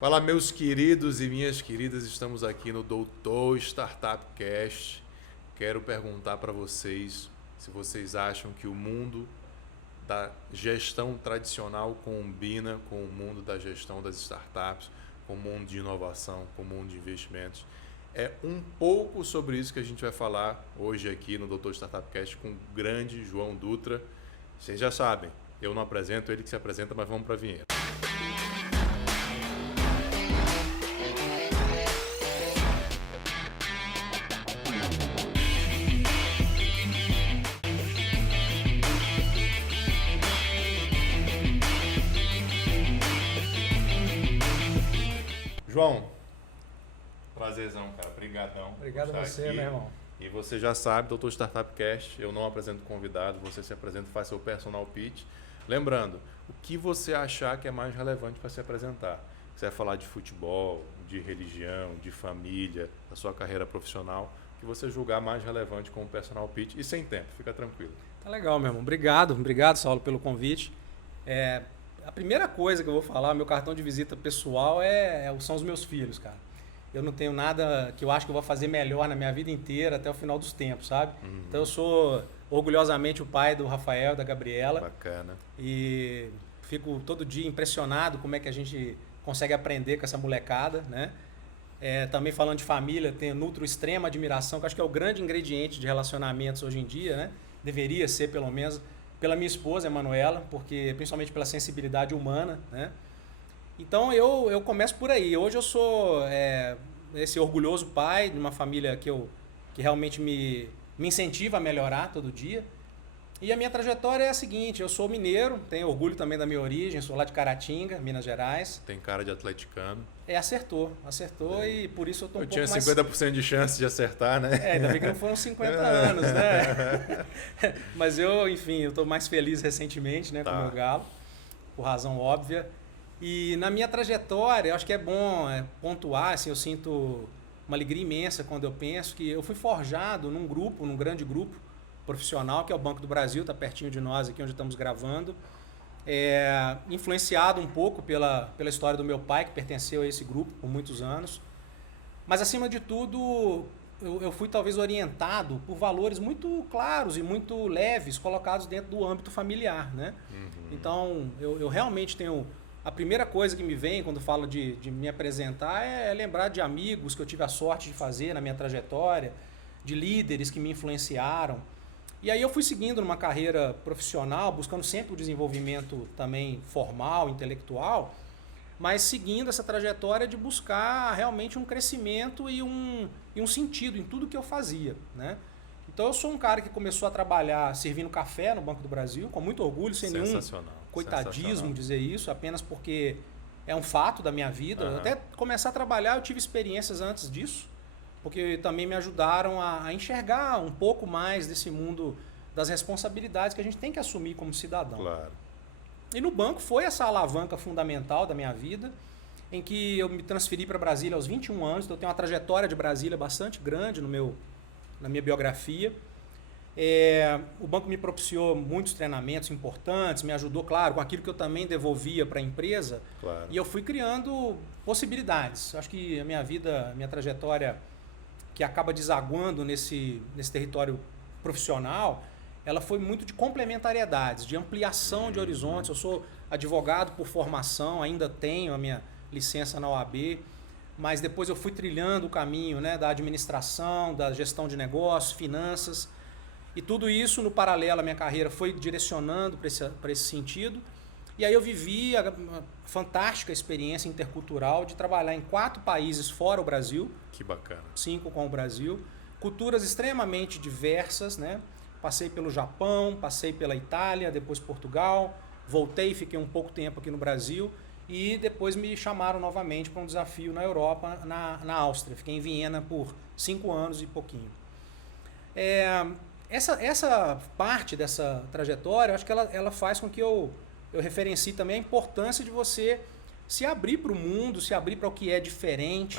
Fala, meus queridos e minhas queridas, estamos aqui no Doutor Startup Cast. Quero perguntar para vocês se vocês acham que o mundo da gestão tradicional combina com o mundo da gestão das startups, com o mundo de inovação, com o mundo de investimentos. É um pouco sobre isso que a gente vai falar hoje aqui no Doutor Startup Cast com o grande João Dutra. Vocês já sabem, eu não apresento, ele que se apresenta, mas vamos para a vinheta. João, prazerzão, cara. Obrigadão. Obrigado a você, meu irmão. E você já sabe, Doutor Startup Cast, eu não apresento convidado, você se apresenta, faz seu personal pitch. Lembrando, o que você achar que é mais relevante para se apresentar. Você vai falar de futebol, de religião, de família, da sua carreira profissional, o que você julgar mais relevante como personal pitch e sem tempo, fica tranquilo. Tá legal, meu irmão. Obrigado, Saulo, pelo convite. A primeira coisa que eu vou falar, meu cartão de visita pessoal são os meus filhos, cara. Eu não tenho nada que eu acho que eu vou fazer melhor na minha vida inteira até o final dos tempos, sabe? Uhum. Então eu sou orgulhosamente o pai do Rafael e da Gabriela. Bacana. E fico todo dia impressionado como é que a gente consegue aprender com essa molecada, né? Também falando de família, nutro extrema admiração, que acho que é o grande ingrediente de relacionamentos hoje em dia, né? Deveria ser, pelo menos, pela minha esposa, Emanuela, porque principalmente pela sensibilidade humana, né? Então eu começo por aí. Hoje eu sou esse orgulhoso pai de uma família que realmente me incentiva a melhorar todo dia. E a minha trajetória é a seguinte: eu sou mineiro, tenho orgulho também da minha origem, sou lá de Caratinga, Minas Gerais. Tem cara de atleticano. Acertou e por isso eu tô um pouco mais... Eu tinha 50% de chance de acertar, né? Ainda bem que não foram 50 anos, né? Mas enfim, eu tô mais feliz recentemente, né, com o meu galo, por razão óbvia. E na minha trajetória, eu acho que é bom pontuar, assim, eu sinto uma alegria imensa quando eu penso que eu fui forjado num grande grupo profissional, que é o Banco do Brasil, está pertinho de nós aqui onde estamos gravando. Influenciado um pouco pela história do meu pai, que pertenceu a esse grupo por muitos anos. Mas, acima de tudo, eu fui talvez orientado por valores muito claros e muito leves colocados dentro do âmbito familiar, né? Uhum. Então, eu realmente tenho... A primeira coisa que me vem quando falo de me apresentar é lembrar de amigos que eu tive a sorte de fazer na minha trajetória, de líderes que me influenciaram. E aí eu fui seguindo numa carreira profissional, buscando sempre o desenvolvimento também formal, intelectual, mas seguindo essa trajetória de buscar realmente um crescimento e um sentido em tudo que eu fazia, né? Então eu sou um cara que começou a trabalhar servindo café no Banco do Brasil, com muito orgulho, sem nenhum coitadismo dizer isso, apenas porque é um fato da minha vida. Uhum. Até começar a trabalhar eu tive experiências antes disso, porque também me ajudaram a enxergar um pouco mais desse mundo das responsabilidades que a gente tem que assumir como cidadão. Claro. E no banco foi essa alavanca fundamental da minha vida, em que eu me transferi para Brasília aos 21 anos, então eu tenho uma trajetória de Brasília bastante grande na minha biografia. O banco me propiciou muitos treinamentos importantes, me ajudou, claro, com aquilo que eu também devolvia para a empresa. Claro. E eu fui criando possibilidades. Acho que a minha vida, a minha trajetória, que acaba desaguando nesse território profissional, ela foi muito de complementariedades, de ampliação de horizontes. Eu sou advogado por formação, ainda tenho a minha licença na OAB, mas depois eu fui trilhando o caminho, né, da administração, da gestão de negócios, finanças, e tudo isso no paralelo à minha carreira foi direcionando para esse sentido. E aí eu vivi a fantástica experiência intercultural de trabalhar em 4 países fora o Brasil. Que bacana. 5 com o Brasil. Culturas extremamente diversas, né? Passei pelo Japão, passei pela Itália, depois Portugal, voltei e fiquei um pouco tempo aqui no Brasil e depois me chamaram novamente para um desafio na Europa, na Áustria. Fiquei em Viena por 5 anos e pouquinho. Essa parte dessa trajetória, eu acho que ela faz com que eu referencie também a importância de você se abrir para o mundo, se abrir para o que é diferente,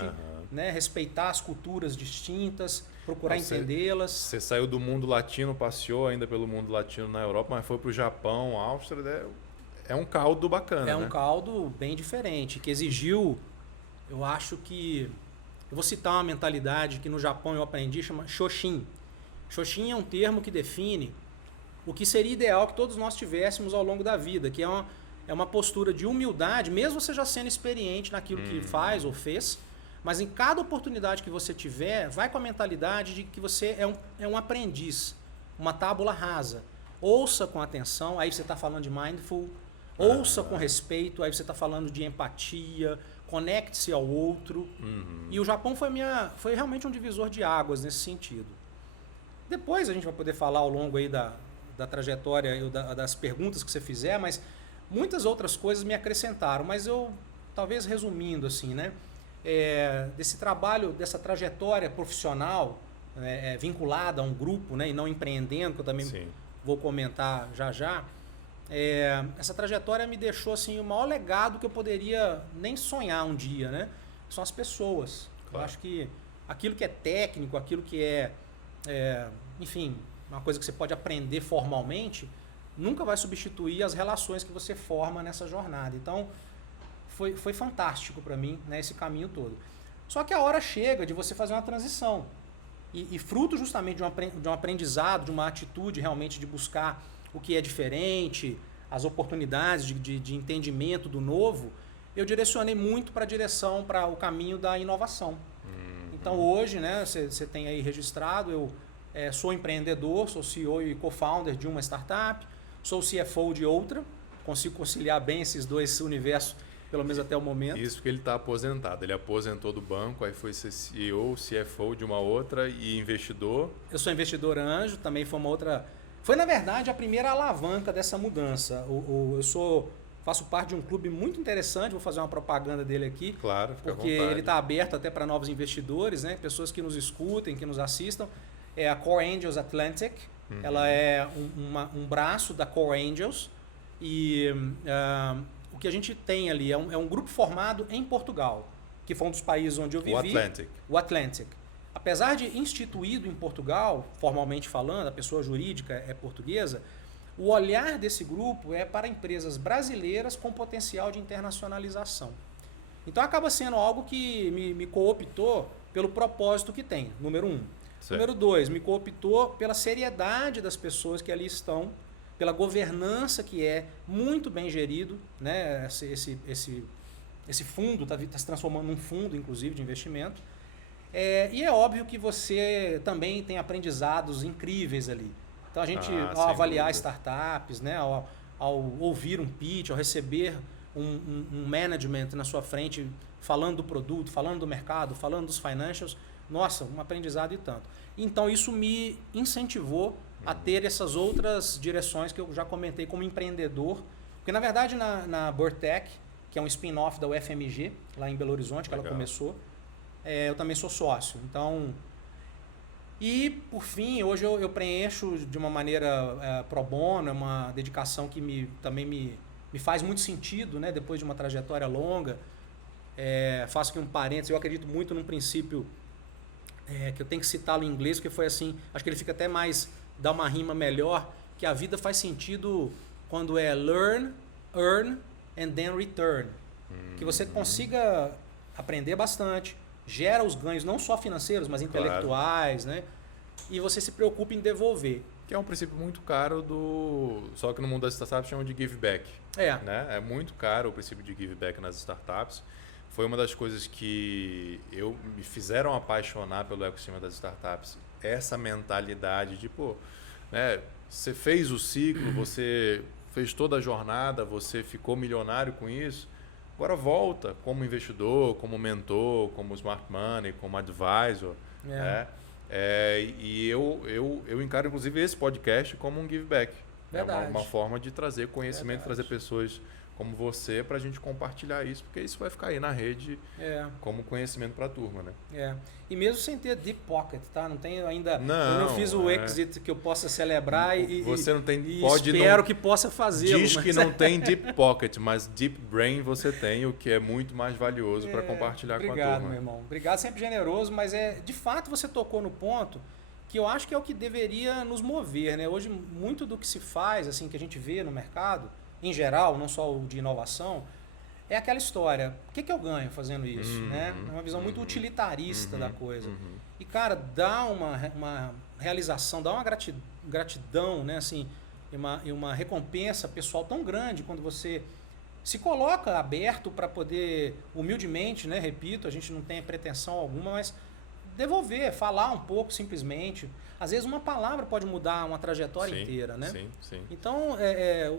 né? Respeitar as culturas distintas, procurar entendê-las. Você saiu do mundo latino, passeou ainda pelo mundo latino na Europa, mas foi para o Japão, Áustria, é um caldo bacana. Um caldo bem diferente, que exigiu eu acho que... Eu vou citar uma mentalidade que no Japão eu aprendi, chama Shoshin. Shoshin é um termo que define o que seria ideal que todos nós tivéssemos ao longo da vida, que é uma postura de humildade, mesmo você já sendo experiente naquilo que faz ou fez, mas em cada oportunidade que você tiver, vai com a mentalidade de que você é um aprendiz, uma tábula rasa. Ouça com atenção, aí você está falando de mindful, ouça com respeito, aí você está falando de empatia, conecte-se ao outro. E o Japão foi realmente um divisor de águas nesse sentido. Depois a gente vai poder falar ao longo aí da trajetória e das perguntas que você fizer, mas muitas outras coisas me acrescentaram. Mas eu, talvez resumindo assim, né? Desse trabalho, dessa trajetória profissional vinculada a um grupo, né, e não empreendendo, que eu também vou comentar já. Essa trajetória me deixou assim, o maior legado que eu poderia nem sonhar um dia, né? São as pessoas. Claro. Eu acho que aquilo que é técnico, aquilo que enfim, uma coisa que você pode aprender formalmente, nunca vai substituir as relações que você forma nessa jornada. Então, foi fantástico para mim, né, esse caminho todo. Só que a hora chega de você fazer uma transição. E fruto justamente de um aprendizado, de uma atitude realmente de buscar o que é diferente, as oportunidades de entendimento do novo, eu direcionei muito para o caminho da inovação. Então hoje, né, você tem aí registrado, eu sou empreendedor, sou CEO e co-founder de uma startup, sou CFO de outra, consigo conciliar bem esses dois universos, pelo menos até o momento. Isso porque ele está aposentado. Ele aposentou do banco, aí foi ser CEO, CFO de uma outra e investidor. Eu sou investidor anjo, também foi uma outra... Foi, na verdade, a primeira alavanca dessa mudança. Eu faço parte de um clube muito interessante, vou fazer uma propaganda dele aqui. Claro, fica porque ele está aberto até para novos investidores, né? Pessoas que nos escutem, que nos assistam. É a Core Angels Atlantic. Ela é um braço da Core Angels. E o que a gente tem ali é um grupo formado em Portugal, que foi um dos países onde eu vivi. O Atlantic. Apesar de instituído em Portugal, formalmente falando, a pessoa jurídica é portuguesa, o olhar desse grupo é para empresas brasileiras com potencial de internacionalização. Então acaba sendo algo que me cooptou pelo propósito que tem, número 1. Certo. Número 2, me cooptou pela seriedade das pessoas que ali estão, pela governança que é muito bem gerido, né? Esse fundo está se transformando num fundo, inclusive, de investimento. E é óbvio que você também tem aprendizados incríveis ali. Então a gente, ao avaliar startups, né, ao ouvir um pitch, ao receber um management na sua frente falando do produto, falando do mercado, falando dos financials, nossa, um aprendizado e tanto. Então isso me incentivou a ter essas outras direções que eu já comentei como empreendedor. Porque na verdade na Burtec, que é um spin-off da UFMG, lá em Belo Horizonte, que ela começou, eu também sou sócio. Então, e por fim, hoje eu preencho de uma maneira pro bono, é uma dedicação que também me faz muito sentido, né? Depois de uma trajetória longa. Faço aqui um parênteses, eu acredito muito num princípio que eu tenho que citá-lo em inglês, porque foi assim, acho que ele fica até mais, dá uma rima melhor, que a vida faz sentido quando é learn, earn and then return. Que você consiga aprender bastante, gera os ganhos não só financeiros, mas intelectuais, né? E você se preocupa em devolver. Que é um princípio muito caro só que no mundo das startups chamam de give back. Né? É muito caro o princípio de give back nas startups. Foi uma das coisas que me fizeram apaixonar pelo ecossistema das startups. Essa mentalidade de, né, você fez o ciclo, você fez toda a jornada, você ficou milionário com isso. Agora volta como investidor, como mentor, como smart money, como advisor. Né? E eu encaro, inclusive, esse podcast como um give back. Verdade. É uma forma de trazer conhecimento, trazer pessoas como você para a gente compartilhar isso, porque isso vai ficar aí na rede como conhecimento para a turma, né? E mesmo sem ter deep pocket, tá? Não tenho ainda... eu não fiz o exit que eu possa celebrar você não tem, espero que possa fazê-lo. Diz que não tem deep pocket, mas deep brain você tem, o que é muito mais valioso para compartilhar com a turma. Obrigado, meu irmão. Obrigado, sempre generoso, mas de fato você tocou no ponto que eu acho que é o que deveria nos mover, né? Hoje, muito do que se faz, assim, que a gente vê no mercado, em geral, não só o de inovação, é aquela história, o que eu ganho fazendo isso? Né? É uma visão muito utilitarista da coisa. E, cara, dá uma realização, dá uma gratidão, né? Assim, e uma recompensa pessoal tão grande quando você se coloca aberto para poder, humildemente, né? Repito, a gente não tem pretensão alguma, mas devolver, falar um pouco simplesmente. Às vezes uma palavra pode mudar uma trajetória inteira, né? Sim, sim. Então,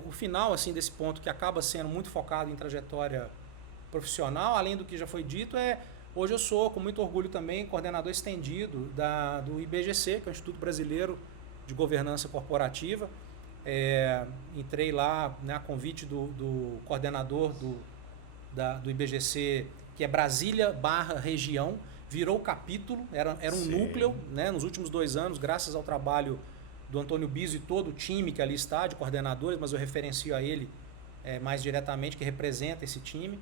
o final assim, desse ponto que acaba sendo muito focado em trajetória profissional, além do que já foi dito, hoje eu sou, com muito orgulho também, coordenador estendido do IBGC, que é o Instituto Brasileiro de Governança Corporativa. Entrei lá, né, a convite do coordenador do IBGC, que é Brasília/região, virou capítulo, era um núcleo, né, nos últimos 2 anos, graças ao trabalho do Antônio Biso e todo o time que ali está, de coordenadores, mas eu referencio a ele mais diretamente, que representa esse time.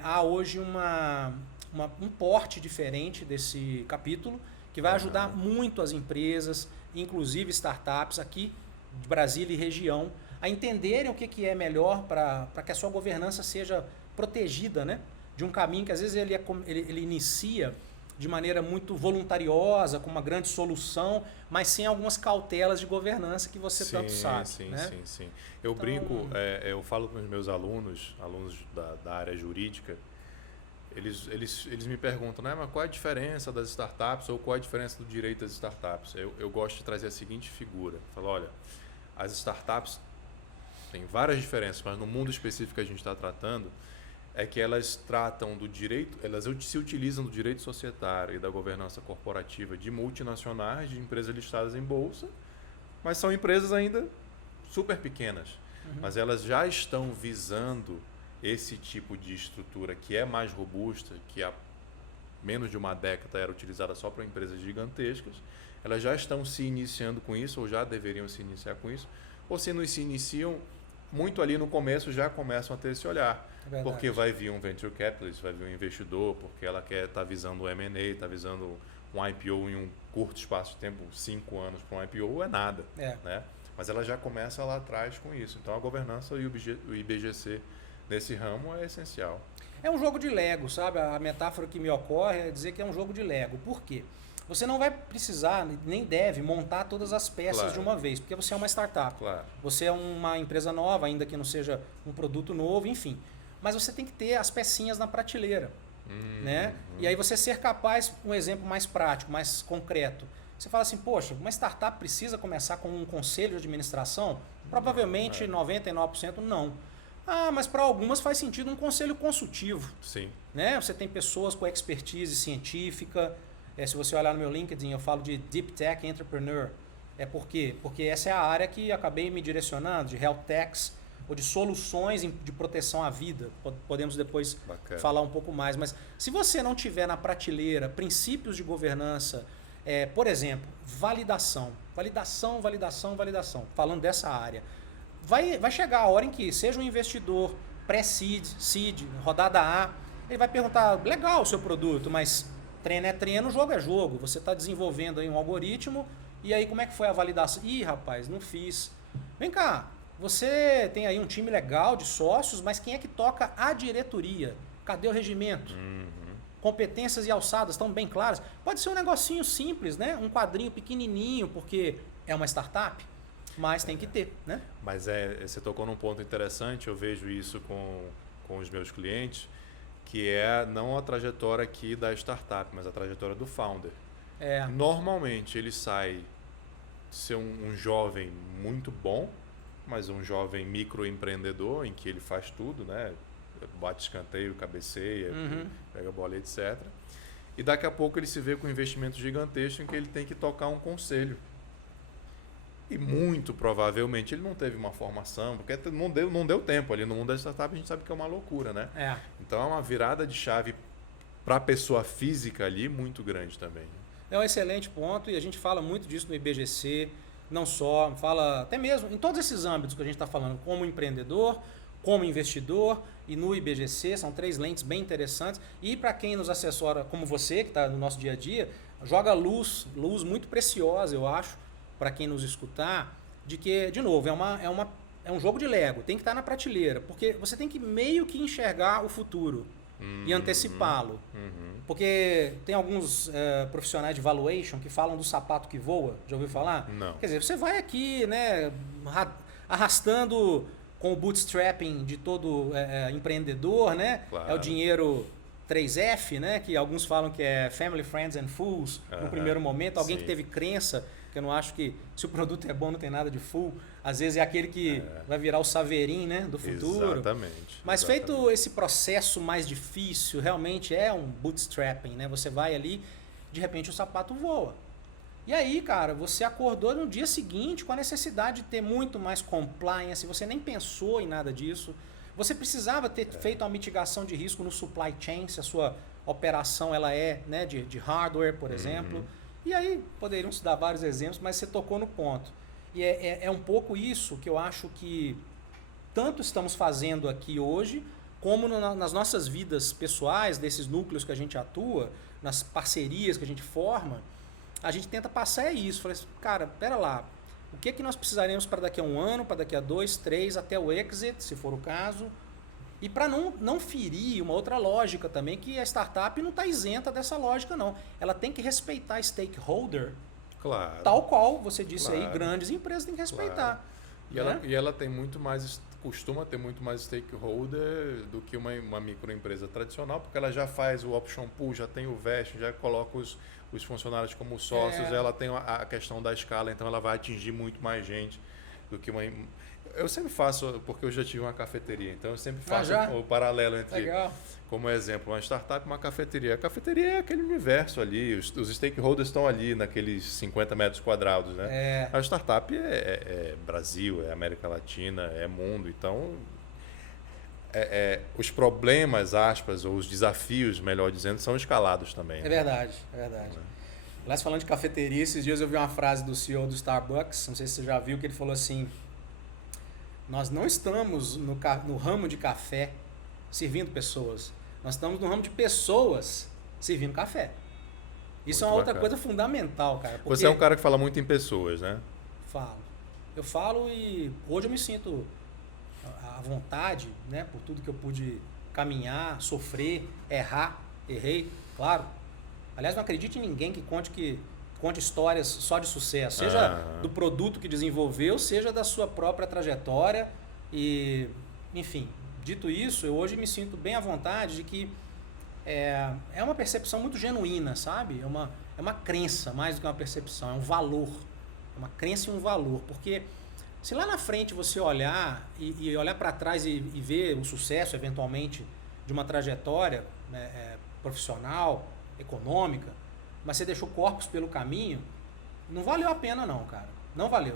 Há hoje um porte diferente desse capítulo, que vai ajudar muito as empresas, inclusive startups aqui de Brasília e região, a entenderem o que é melhor para que a sua governança seja protegida, né? De um caminho que às vezes ele inicia de maneira muito voluntariosa, com uma grande solução, mas sem algumas cautelas de governança que você tanto sabe. Sim. Eu brinco, eu falo com os meus alunos da área jurídica, eles me perguntam, né, mas qual é a diferença das startups ou qual é a diferença do direito das startups? Eu gosto de trazer a seguinte figura. Eu falo, olha, as startups têm várias diferenças, mas no mundo específico que a gente está tratando, é que elas tratam do direito, elas se utilizam do direito societário e da governança corporativa de multinacionais, de empresas listadas em bolsa, mas são empresas ainda super pequenas. Mas elas já estão visando esse tipo de estrutura que é mais robusta, que há menos de uma década era utilizada só para empresas gigantescas. Elas já estão se iniciando com isso, ou já deveriam se iniciar com isso, ou se não se iniciam, muito ali no começo já começam a ter esse olhar. Porque vai vir um venture capitalist, vai vir um investidor, porque ela está visando um M&A, está visando um IPO em um curto espaço de tempo, 5 anos para um IPO é nada. Né? Mas ela já começa lá atrás com isso. Então a governança e o IBGC nesse ramo é essencial. É um jogo de Lego, sabe? A metáfora que me ocorre é dizer que é um jogo de Lego. Por quê? Você não vai precisar, nem deve, montar todas as peças de uma vez, porque você é uma startup. Você é uma empresa nova, ainda que não seja um produto novo, enfim. Mas você tem que ter as pecinhas na prateleira. Né? E aí você ser capaz, um exemplo mais prático, mais concreto. Você fala assim, poxa, uma startup precisa começar com um conselho de administração? Provavelmente 99% não. Mas para algumas faz sentido um conselho consultivo. Sim. Né? Você tem pessoas com expertise científica. Se você olhar no meu LinkedIn, eu falo de Deep Tech Entrepreneur. Por quê? Porque essa é a área que acabei me direcionando, de Health Techs, ou de soluções de proteção à vida. Podemos depois falar um pouco mais. Mas se você não tiver na prateleira princípios de governança, por exemplo, validação. Falando dessa área. Vai chegar a hora em que seja um investidor pré-seed, seed, rodada A, ele vai perguntar, legal o seu produto, mas treino é treino, jogo é jogo. Você está desenvolvendo aí um algoritmo, e aí como é que foi a validação? Ih, rapaz, não fiz. Vem cá, você tem aí um time legal de sócios, mas quem é que toca a diretoria? Cadê o regimento? Competências e alçadas estão bem claras? Pode ser um negocinho simples, né? Um quadrinho pequenininho, porque é uma startup, mas tem que ter, né? Mas você tocou num ponto interessante, eu vejo isso com os meus clientes, que é não a trajetória aqui da startup, mas a trajetória do founder. Normalmente ele sai de ser um jovem muito bom, mas um jovem microempreendedor em que ele faz tudo, né? Bate escanteio, cabeceia, pega a bola, etc. E daqui a pouco ele se vê com um investimento gigantesco em que ele tem que tocar um conselho. E muito provavelmente ele não teve uma formação, porque não deu tempo ali no mundo da startup, a gente sabe que é uma loucura, né? Então é uma virada de chave para a pessoa física ali muito grande também. É um excelente ponto e a gente fala muito disso no IBGC, não só, fala até mesmo em todos esses âmbitos que a gente está falando, como empreendedor, como investidor e no IBGC, são 3 lentes bem interessantes. E para quem nos assessora, como você, que está no nosso dia a dia, joga luz muito preciosa, eu acho, para quem nos escutar, de que, de novo, é é um jogo de Lego, tem que estar na prateleira, porque você tem que meio que enxergar o futuro e antecipá-lo. Porque tem alguns profissionais de valuation que falam do sapato que voa, já ouviu falar? Não. Quer dizer, você vai aqui, né, arrastando com o bootstrapping de todo empreendedor, né? Claro. É o dinheiro 3F, né? Que alguns falam que é Family, Friends and Fools no primeiro momento. Alguém sim. que teve crença, que eu não acho que se o produto é bom não tem nada de full. Às vezes é aquele que vai virar o Saverin, né? Do futuro. Exatamente. Mas feito esse processo mais difícil, realmente é um bootstrapping, né? Você vai ali, de repente o sapato voa. E aí, cara, você acordou no dia seguinte com a necessidade de ter muito mais compliance, você nem pensou em nada disso. Você precisava ter feito uma mitigação de risco no supply chain, se a sua operação ela é, né, de hardware, por exemplo. E aí, poderiam se dar vários exemplos, mas você tocou no ponto. E é um pouco isso que eu acho que tanto estamos fazendo aqui hoje, como nas nossas vidas pessoais, desses núcleos que a gente atua, nas parcerias que a gente forma, a gente tenta passar isso. Falei assim, cara, pera lá, o que nós precisaremos para daqui a 1 ano, para daqui a 2, 3, até o exit, se for o caso. E para não ferir uma outra lógica também, que a startup não está isenta dessa lógica, não. Ela tem que respeitar stakeholder, Claro. tal qual você disse aí, Claro. grandes empresas têm que respeitar. Claro. E ela tem muito mais, costuma ter muito mais stakeholder do que uma microempresa tradicional, porque ela já faz o option pool, já tem o vesting, já coloca os funcionários como sócios, ela tem a questão da escala, então ela vai atingir muito mais gente do que uma... Eu sempre faço, porque eu já tive uma cafeteria, então eu sempre faço o paralelo entre, Legal. como exemplo, uma startup e uma cafeteria. A cafeteria é aquele universo ali, os stakeholders estão ali naqueles 50 metros quadrados, né? A startup é Brasil, é América Latina, é mundo, então os problemas, aspas, ou os desafios, melhor dizendo, são escalados também. É verdade, é verdade. Aliás, falando de cafeteria, esses dias eu vi uma frase do CEO do Starbucks, não sei se você já viu, que ele falou assim: nós não estamos no ramo de café servindo pessoas, nós estamos no ramo de pessoas servindo café. Isso é uma outra coisa fundamental, cara. Você é um cara que fala muito em pessoas, né? Falo. Eu falo e hoje eu me sinto à vontade, né, por tudo que eu pude caminhar, sofrer, errei, claro. Aliás, não acredite em ninguém que conte histórias só de sucesso, seja do produto que desenvolveu, seja da sua própria trajetória. E, enfim, dito isso, eu hoje me sinto bem à vontade de que é uma percepção muito genuína, sabe? É uma crença mais do que uma percepção, é um valor. É uma crença e um valor. Porque se lá na frente você olhar e olhar para trás e ver o sucesso, eventualmente, de uma trajetória profissional, econômica, mas você deixou corpos pelo caminho, não valeu a pena não, cara. Não valeu.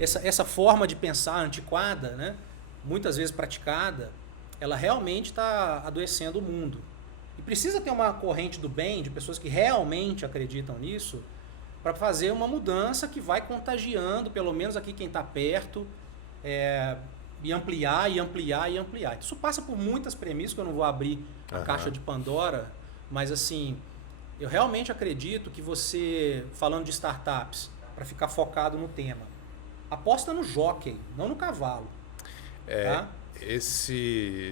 Essa forma de pensar antiquada, né, muitas vezes praticada, ela realmente está adoecendo o mundo. E precisa ter uma corrente do bem, de pessoas que realmente acreditam nisso, para fazer uma mudança que vai contagiando, pelo menos aqui quem está perto, e ampliar. Isso passa por muitas premissas, que eu não vou abrir a caixa de Pandora, mas assim, eu realmente acredito que você, falando de startups, para ficar focado no tema, aposta no jockey, não no cavalo. Tá?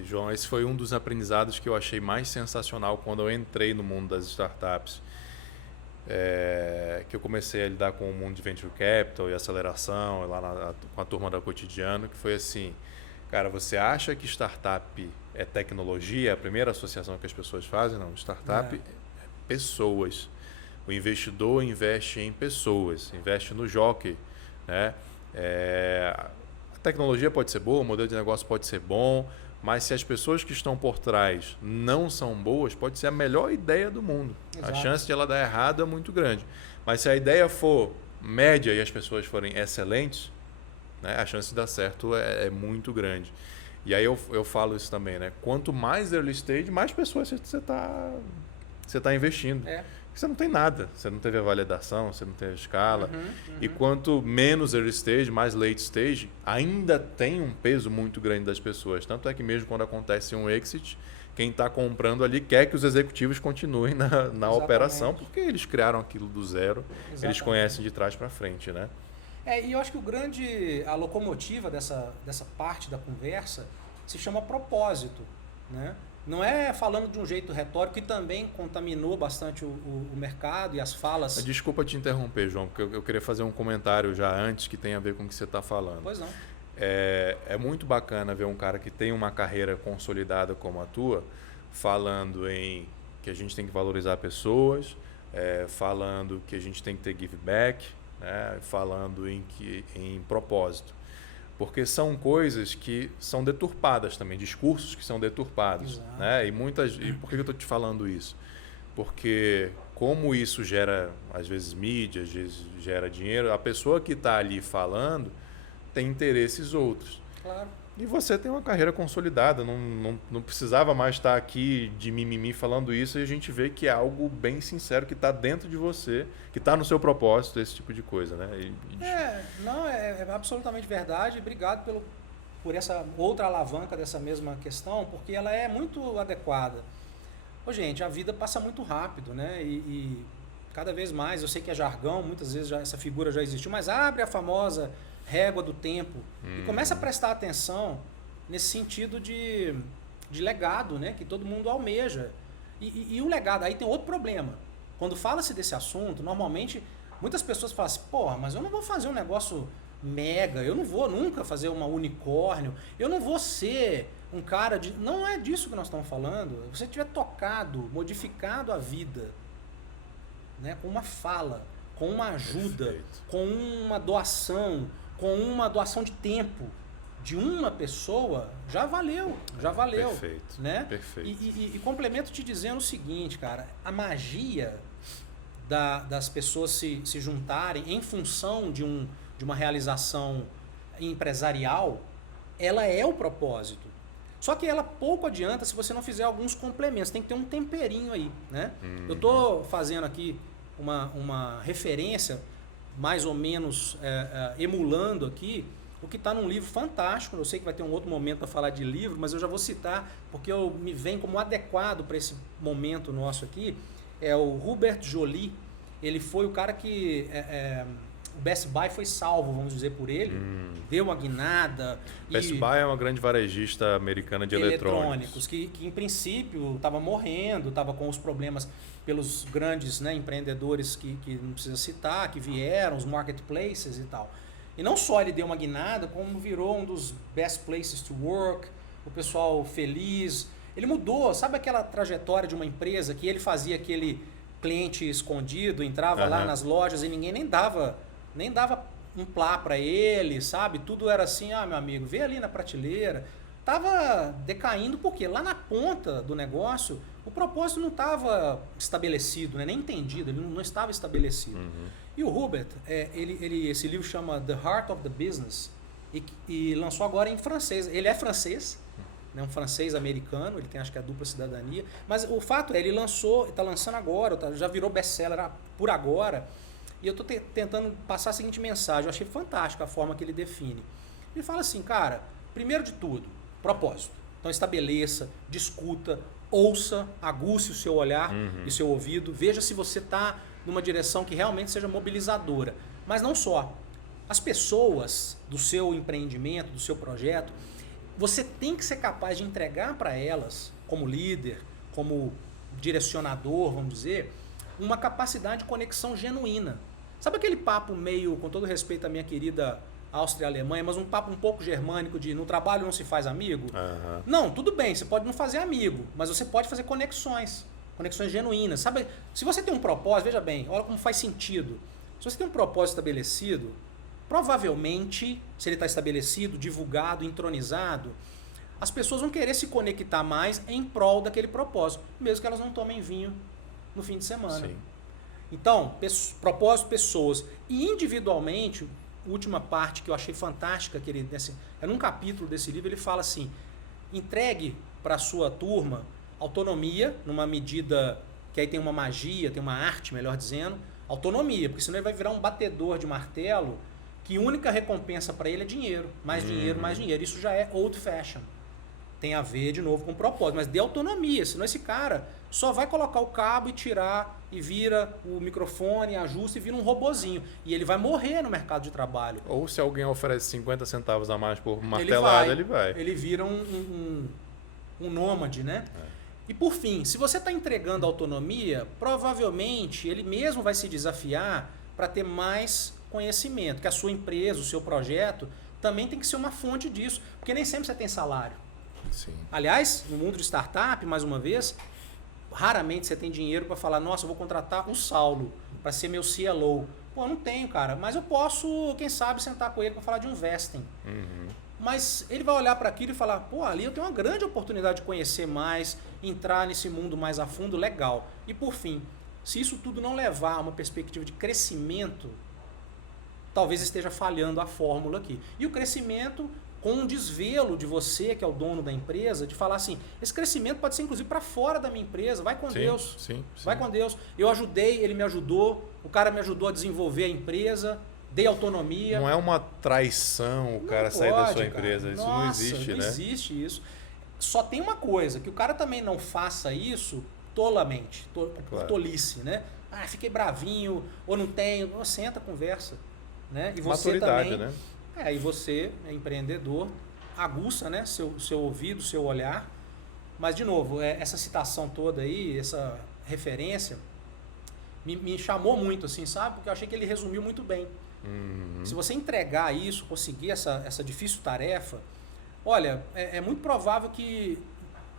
João, esse foi um dos aprendizados que eu achei mais sensacional quando eu entrei no mundo das startups. Que eu comecei a lidar com o mundo de venture capital e aceleração, lá com a turma da Cotidiano, que foi assim, cara, você acha que startup é tecnologia? É a primeira associação que as pessoas fazem? Não, startup é pessoas. O investidor investe em pessoas, investe no jockey, né? A tecnologia pode ser boa, o modelo de negócio pode ser bom, mas se as pessoas que estão por trás não são boas, pode ser a melhor ideia do mundo. Exato. A chance de ela dar errado é muito grande. Mas se a ideia for média e as pessoas forem excelentes, né, a chance de dar certo é muito grande. E aí eu falo isso também, né? Quanto mais early stage, mais pessoas você tá investindo. Você não tem nada, você não teve a validação, você não teve a escala. E quanto menos early stage, mais late stage, ainda tem um peso muito grande das pessoas. Tanto é que mesmo quando acontece um exit, quem está comprando ali quer que os executivos continuem na operação, porque eles criaram aquilo do zero, eles conhecem de trás para frente, né? E eu acho que a locomotiva dessa parte da conversa se chama propósito, né? Não é falando de um jeito retórico que também contaminou bastante o mercado e as falas. Desculpa te interromper, João, porque eu queria fazer um comentário já antes que tem a ver com o que você está falando. Pois não. É muito bacana ver um cara que tem uma carreira consolidada como a tua, falando em que a gente tem que valorizar pessoas, falando que a gente tem que ter give back, né? Falando em propósito. Porque são coisas que são deturpadas também, discursos que são deturpados. Né? E por que eu estou te falando isso? Porque como isso gera, às vezes, mídia, às vezes gera dinheiro, a pessoa que está ali falando tem interesses outros. Claro. E você tem uma carreira consolidada, não precisava mais estar aqui de mimimi falando isso, e a gente vê que é algo bem sincero, que está dentro de você, que está no seu propósito, esse tipo de coisa, né? É absolutamente verdade. Obrigado por essa outra alavanca dessa mesma questão, porque ela é muito adequada. Gente, a vida passa muito rápido, né? E cada vez mais, eu sei que é jargão, muitas vezes essa figura já existiu, mas abre a famosa régua do tempo e começa a prestar atenção nesse sentido de legado, né, que todo mundo almeja. E o legado, aí tem outro problema. Quando fala-se desse assunto, normalmente muitas pessoas falam assim, porra, mas eu não vou fazer um negócio mega, eu não vou nunca fazer uma unicórnio, eu não vou ser um cara de... Não é disso que nós estamos falando. Se você tiver tocado, modificado a vida, né, com uma fala, com uma ajuda, Perfeito. com uma doação de tempo de uma pessoa, já valeu. Perfeito. Né? Perfeito. E complemento te dizendo o seguinte, cara, a magia das pessoas se juntarem em função de uma realização empresarial, ela é o propósito. Só que ela pouco adianta se você não fizer alguns complementos, tem que ter um temperinho aí, né? Eu estou fazendo aqui uma referência mais ou menos emulando aqui o que está num livro fantástico. Eu sei que vai ter um outro momento para falar de livro, mas eu já vou citar porque me vem como adequado para esse momento nosso aqui. É o Hubert Joly. Ele foi o cara que o Best Buy foi salvo, vamos dizer, por ele. Deu uma guinada. Best Buy é uma grande varejista americana de eletrônicos. Que em princípio estava morrendo, estava com os problemas pelos grandes, né, empreendedores que não precisa citar, que vieram, os marketplaces e tal. E não só ele deu uma guinada, como virou um dos best places to work, o pessoal feliz. Ele mudou, sabe aquela trajetória de uma empresa que ele fazia aquele cliente escondido, entrava lá nas lojas e ninguém nem dava um plá para ele, sabe? Tudo era assim, meu amigo, vê ali na prateleira. Tava decaindo porque lá na ponta do negócio o propósito não estava estabelecido, né? Nem entendido, ele não estava estabelecido. E o Hubert, esse livro chama The Heart of the Business e lançou agora em francês. Ele é francês, né? Um francês americano, ele tem acho que a dupla cidadania, mas o fato é, ele está lançando agora, já virou best-seller por agora, e eu estou tentando passar a seguinte mensagem. Eu achei fantástica a forma que ele define. Ele fala assim, cara, primeiro de tudo, propósito. Então estabeleça, discuta, ouça, aguce o seu olhar e seu ouvido, veja se você está numa direção que realmente seja mobilizadora. Mas não só. As pessoas do seu empreendimento, do seu projeto, você tem que ser capaz de entregar para elas, como líder, como direcionador, vamos dizer, uma capacidade de conexão genuína. Sabe aquele papo meio, com todo respeito à minha querida Áustria e Alemanha, mas um papo um pouco germânico de no trabalho não se faz amigo? Não, tudo bem, você pode não fazer amigo, mas você pode fazer conexões genuínas. Sabe, se você tem um propósito, veja bem, olha como faz sentido. Se você tem um propósito estabelecido, provavelmente, se ele está estabelecido, divulgado, entronizado, as pessoas vão querer se conectar mais em prol daquele propósito, mesmo que elas não tomem vinho no fim de semana. Sim. Então, propósito, pessoas. E individualmente, última parte que eu achei fantástica, é num capítulo desse livro, ele fala assim, entregue para a sua turma autonomia, numa medida que aí tem uma magia, tem uma arte, melhor dizendo, autonomia, porque senão ele vai virar um batedor de martelo que a única recompensa para ele é dinheiro, mais dinheiro, mais dinheiro. Isso já é old fashion. Tem a ver, de novo, com propósito, mas dê autonomia, senão esse cara só vai colocar o cabo e tirar, e vira o microfone, ajusta e vira um robozinho. E ele vai morrer no mercado de trabalho. Ou se alguém oferece 50 centavos a mais por martelada, ele vai. Ele vira um nômade, né? E por fim, se você está entregando autonomia, provavelmente ele mesmo vai se desafiar para ter mais conhecimento, que a sua empresa, o seu projeto, também tem que ser uma fonte disso, porque nem sempre você tem salário. Sim. Aliás, no mundo de startup, mais uma vez, raramente você tem dinheiro para falar, nossa, eu vou contratar o Saulo para ser meu CLO. Pô, eu não tenho, cara, mas eu posso, quem sabe, sentar com ele para falar de um vesting. Mas ele vai olhar para aquilo e falar, pô, ali eu tenho uma grande oportunidade de conhecer mais, entrar nesse mundo mais a fundo, legal. E por fim, se isso tudo não levar a uma perspectiva de crescimento, talvez esteja falhando a fórmula aqui. E o crescimento com um desvelo de você, que é o dono da empresa, de falar assim, esse crescimento pode ser inclusive para fora da minha empresa, vai com Deus. Sim. Vai com Deus. Eu ajudei, ele me ajudou, o cara me ajudou a desenvolver a empresa, dei autonomia. Não é uma traição o cara sair da sua empresa, isso não existe, né? Não existe isso. Só tem uma coisa, que o cara também não faça isso tolamente, por tolice, né? Ah, fiquei bravinho, ou não tenho, senta, conversa. Né? E você maturidade, também, né? E você é empreendedor, aguça, né? seu ouvido, seu olhar. Mas, de novo, essa citação toda aí, essa referência, me chamou muito, assim, sabe? Porque eu achei que ele resumiu muito bem. Se você entregar isso, conseguir essa difícil tarefa, olha, é muito provável que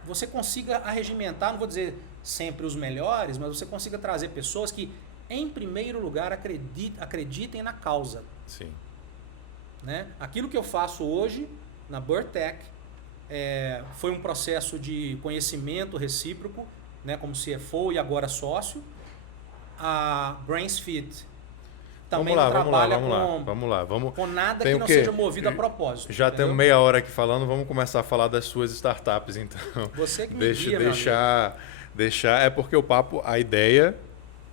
você consiga arregimentar, não vou dizer sempre os melhores, mas você consiga trazer pessoas que, em primeiro lugar, acreditem na causa. Sim. Né? Aquilo que eu faço hoje na Burtech foi um processo de conhecimento recíproco, né, como CFO e agora sócio. A Brainsfit também não trabalha com nada que não seja movido a propósito. Já temos meia hora aqui falando, vamos começar a falar das suas startups, então. Você que me deixar, é porque o papo, a ideia,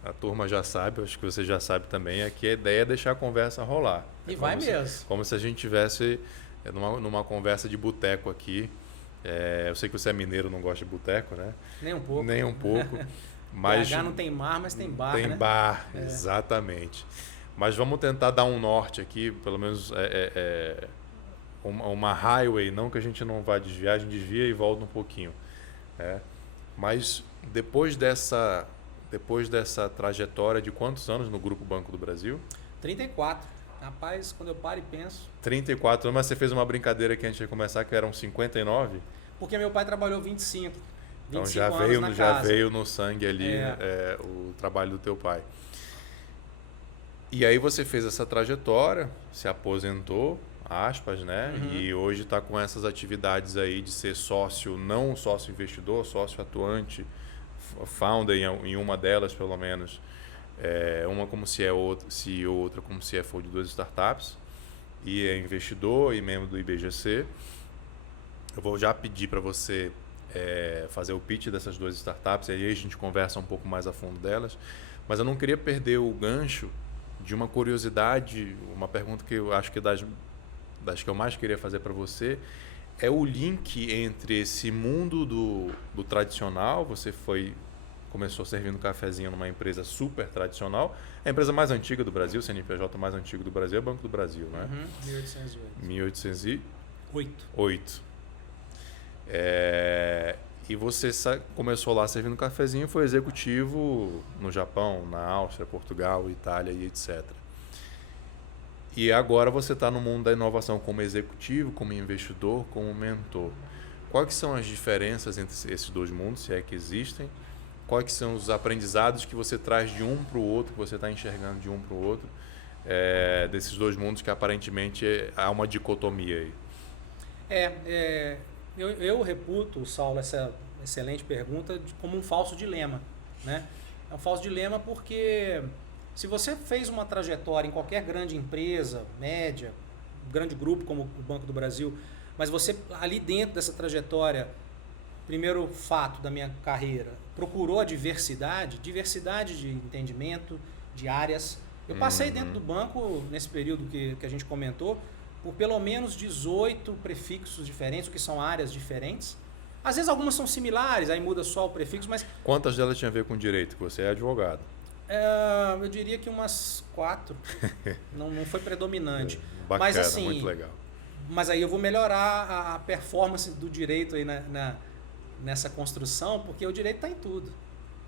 a turma já sabe, acho que você já sabe também, é que a ideia é deixar a conversa rolar. E vai mesmo. Como se a gente tivesse numa conversa de boteco aqui. Eu sei que você é mineiro, não gosta de boteco, né? Nem um pouco. Nem um pouco. Mas BH não tem mar, mas tem bar, tem né? bar, exatamente. Mas vamos tentar dar um norte aqui, pelo menos uma highway, não que a gente não vá desviar, a gente desvia e volta um pouquinho. Mas depois dessa trajetória de quantos anos no Grupo Banco do Brasil? 34. Rapaz, quando eu paro e penso... 34 anos, mas você fez uma brincadeira aqui antes de começar, que eram 59? Porque meu pai trabalhou 25. Então 25 já veio no sangue ali o trabalho do teu pai. E aí você fez essa trajetória, se aposentou, aspas, né? E hoje está com essas atividades aí de ser sócio, não sócio investidor, sócio atuante, founder em uma delas pelo menos. Uma como CEO, outra como CFO de 2 startups. E é investidor e membro do IBGC. Eu vou já pedir para você fazer o pitch dessas 2 startups, e aí a gente conversa um pouco mais a fundo delas. Mas eu não queria perder o gancho de uma curiosidade, uma pergunta que eu acho que das que eu mais queria fazer para você, é o link entre esse mundo do tradicional. Você começou servindo cafezinho numa empresa super tradicional, a empresa mais antiga do Brasil, o CNPJ mais antigo do Brasil é o Banco do Brasil, né? 1808. E você começou lá servindo cafezinho, foi executivo no Japão, na Áustria, Portugal, Itália e etc. E agora você está no mundo da inovação como executivo, como investidor, como mentor. Quais são as diferenças entre esses 2 mundos, se é que existem? Quais são os aprendizados que você traz de um para o outro, que você está enxergando de um para o outro, desses 2 mundos que aparentemente há uma dicotomia aí? Eu reputo, Saulo, essa excelente pergunta como um falso dilema, né? É um falso dilema porque se você fez uma trajetória em qualquer grande empresa, média, grande grupo como o Banco do Brasil, mas você ali dentro dessa trajetória, primeiro fato da minha carreira, procurou a diversidade de entendimento, de áreas. Eu passei dentro do banco, nesse período que a gente comentou, por pelo menos 18 prefixos diferentes, o que são áreas diferentes. Às vezes algumas são similares, aí muda só o prefixo, mas Quantas delas tinham a ver com direito? Que você é advogado. eu diria que umas 4. Não foi predominante. Bacana, Mas assim, muito legal. mas aí eu vou melhorar a performance do direito aí nessa construção, porque o direito está em tudo.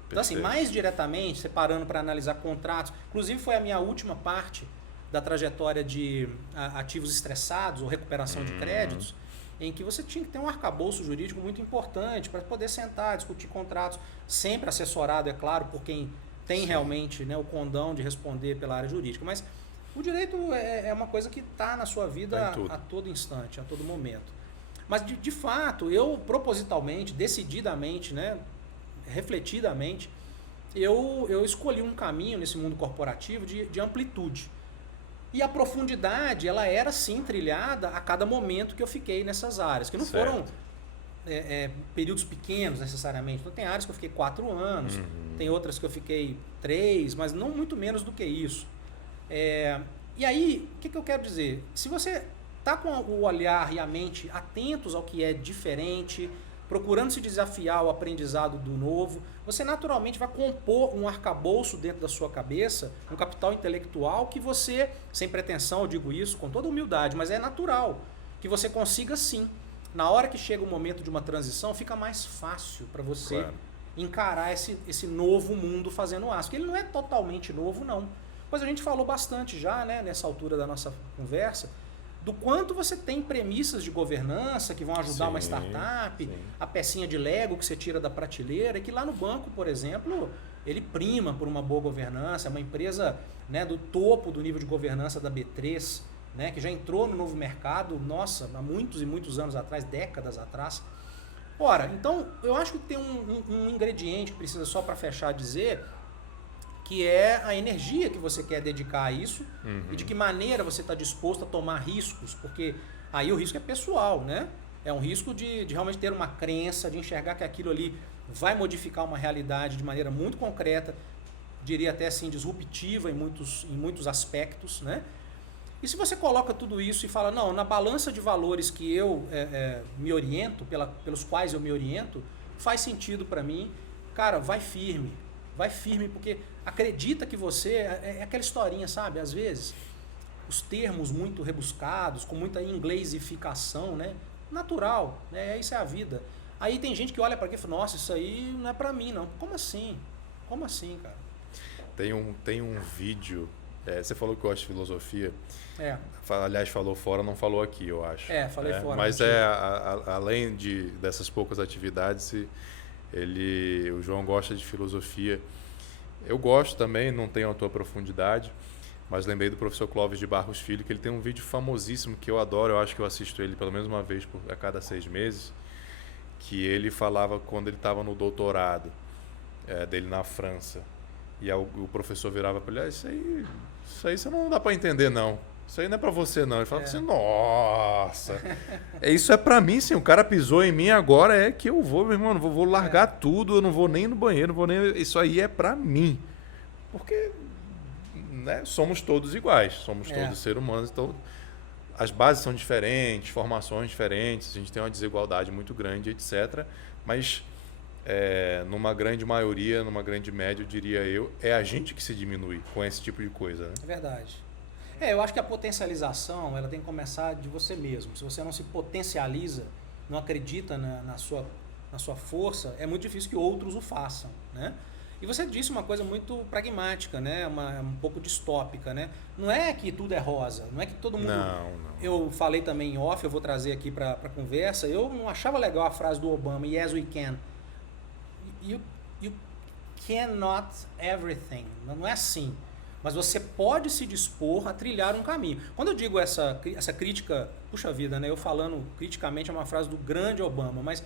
Então assim, Perfeito. mais diretamente, separando para analisar contratos, inclusive foi a minha última parte da trajetória de ativos estressados ou recuperação de créditos, em que você tinha que ter um arcabouço jurídico muito importante para poder sentar, discutir contratos, sempre assessorado, é claro, por quem tem realmente, né, o condão de responder pela área jurídica. Mas o direito é uma coisa que está na sua vida Tá em tudo. a todo instante, a todo momento. Mas, de fato, eu propositalmente, decididamente, né, refletidamente, eu escolhi um caminho nesse mundo corporativo de amplitude. E a profundidade, ela era sim trilhada a cada momento que eu fiquei nessas áreas, que não Certo. foram períodos pequenos necessariamente. Então tem áreas que eu fiquei 4 anos, tem outras que eu fiquei 3, mas não muito menos do que isso. E aí, o que eu quero dizer? Se você está com o olhar e a mente atentos ao que é diferente, procurando se desafiar ao aprendizado do novo, você naturalmente vai compor um arcabouço dentro da sua cabeça, um capital intelectual que você, sem pretensão, eu digo isso com toda humildade, mas é natural, que você consiga sim. Na hora que chega o momento de uma transição, fica mais fácil para você encarar esse novo mundo fazendo aço. Porque ele não é totalmente novo, não. Mas a gente falou bastante já, né, nessa altura da nossa conversa, do quanto você tem premissas de governança que vão ajudar uma startup, a pecinha de Lego que você tira da prateleira, e que lá no banco, por exemplo, ele prima por uma boa governança, é uma empresa, né, do topo do nível de governança da B3, né, que já entrou no novo mercado, nossa, há muitos e muitos anos atrás, décadas atrás. Ora, então, eu acho que tem um ingrediente que precisa só para fechar dizer, que é a energia que você quer dedicar a isso e de que maneira você está disposto a tomar riscos, porque aí o risco é pessoal, né? É um risco de realmente ter uma crença, de enxergar que aquilo ali vai modificar uma realidade de maneira muito concreta, diria até assim disruptiva em muitos aspectos, né? E se você coloca tudo isso e fala, não, na balança de valores que eu me oriento, pelos quais eu me oriento, faz sentido para mim, cara, vai firme, porque acredita que você, é aquela historinha, sabe? Às vezes, os termos muito rebuscados, com muita inglesificação, né? Natural, né? Isso é a vida. Aí tem gente que olha para aqui e fala, nossa, isso aí não é para mim, não. Como assim? Como assim, cara? Tem um vídeo, você falou que gosta de filosofia, aliás, falou fora, não falou aqui, eu acho. Falei fora. Mas além dessas poucas atividades, o João gosta de filosofia. Eu gosto também, não tenho a tua profundidade, mas lembrei do professor Clóvis de Barros Filho, que ele tem um vídeo famosíssimo que eu adoro, eu acho que eu assisto ele pelo menos uma vez a cada 6 meses, que ele falava quando ele estava no doutorado dele na França. E o professor virava para ele, isso aí você não dá para entender, não. Isso aí não é para você, não. Ele falava assim, nossa, isso é para mim, sim. O cara pisou em mim, agora é que eu vou, meu irmão, vou largar tudo, eu não vou nem no banheiro, isso aí é para mim. Porque, né, somos todos iguais, somos todos seres humanos, então as bases são diferentes, formações diferentes, a gente tem uma desigualdade muito grande, etc. Mas numa grande maioria, numa grande média, eu diria é a gente que se diminui com esse tipo de coisa. Né? É verdade. Eu acho que a potencialização ela tem que começar de você mesmo. Se você não se potencializa, não acredita na sua força, é muito difícil que outros o façam, né? E você disse uma coisa muito pragmática, né? Um pouco distópica, né? Não é que tudo é rosa, não é que todo mundo... Não. Eu falei também em off, eu vou trazer aqui para a conversa, eu não achava legal a frase do Obama, yes we can. You cannot everything, não é assim. Mas você pode se dispor a trilhar um caminho. Quando eu digo essa crítica, puxa vida, né? Eu falando criticamente é uma frase do grande Obama, mas,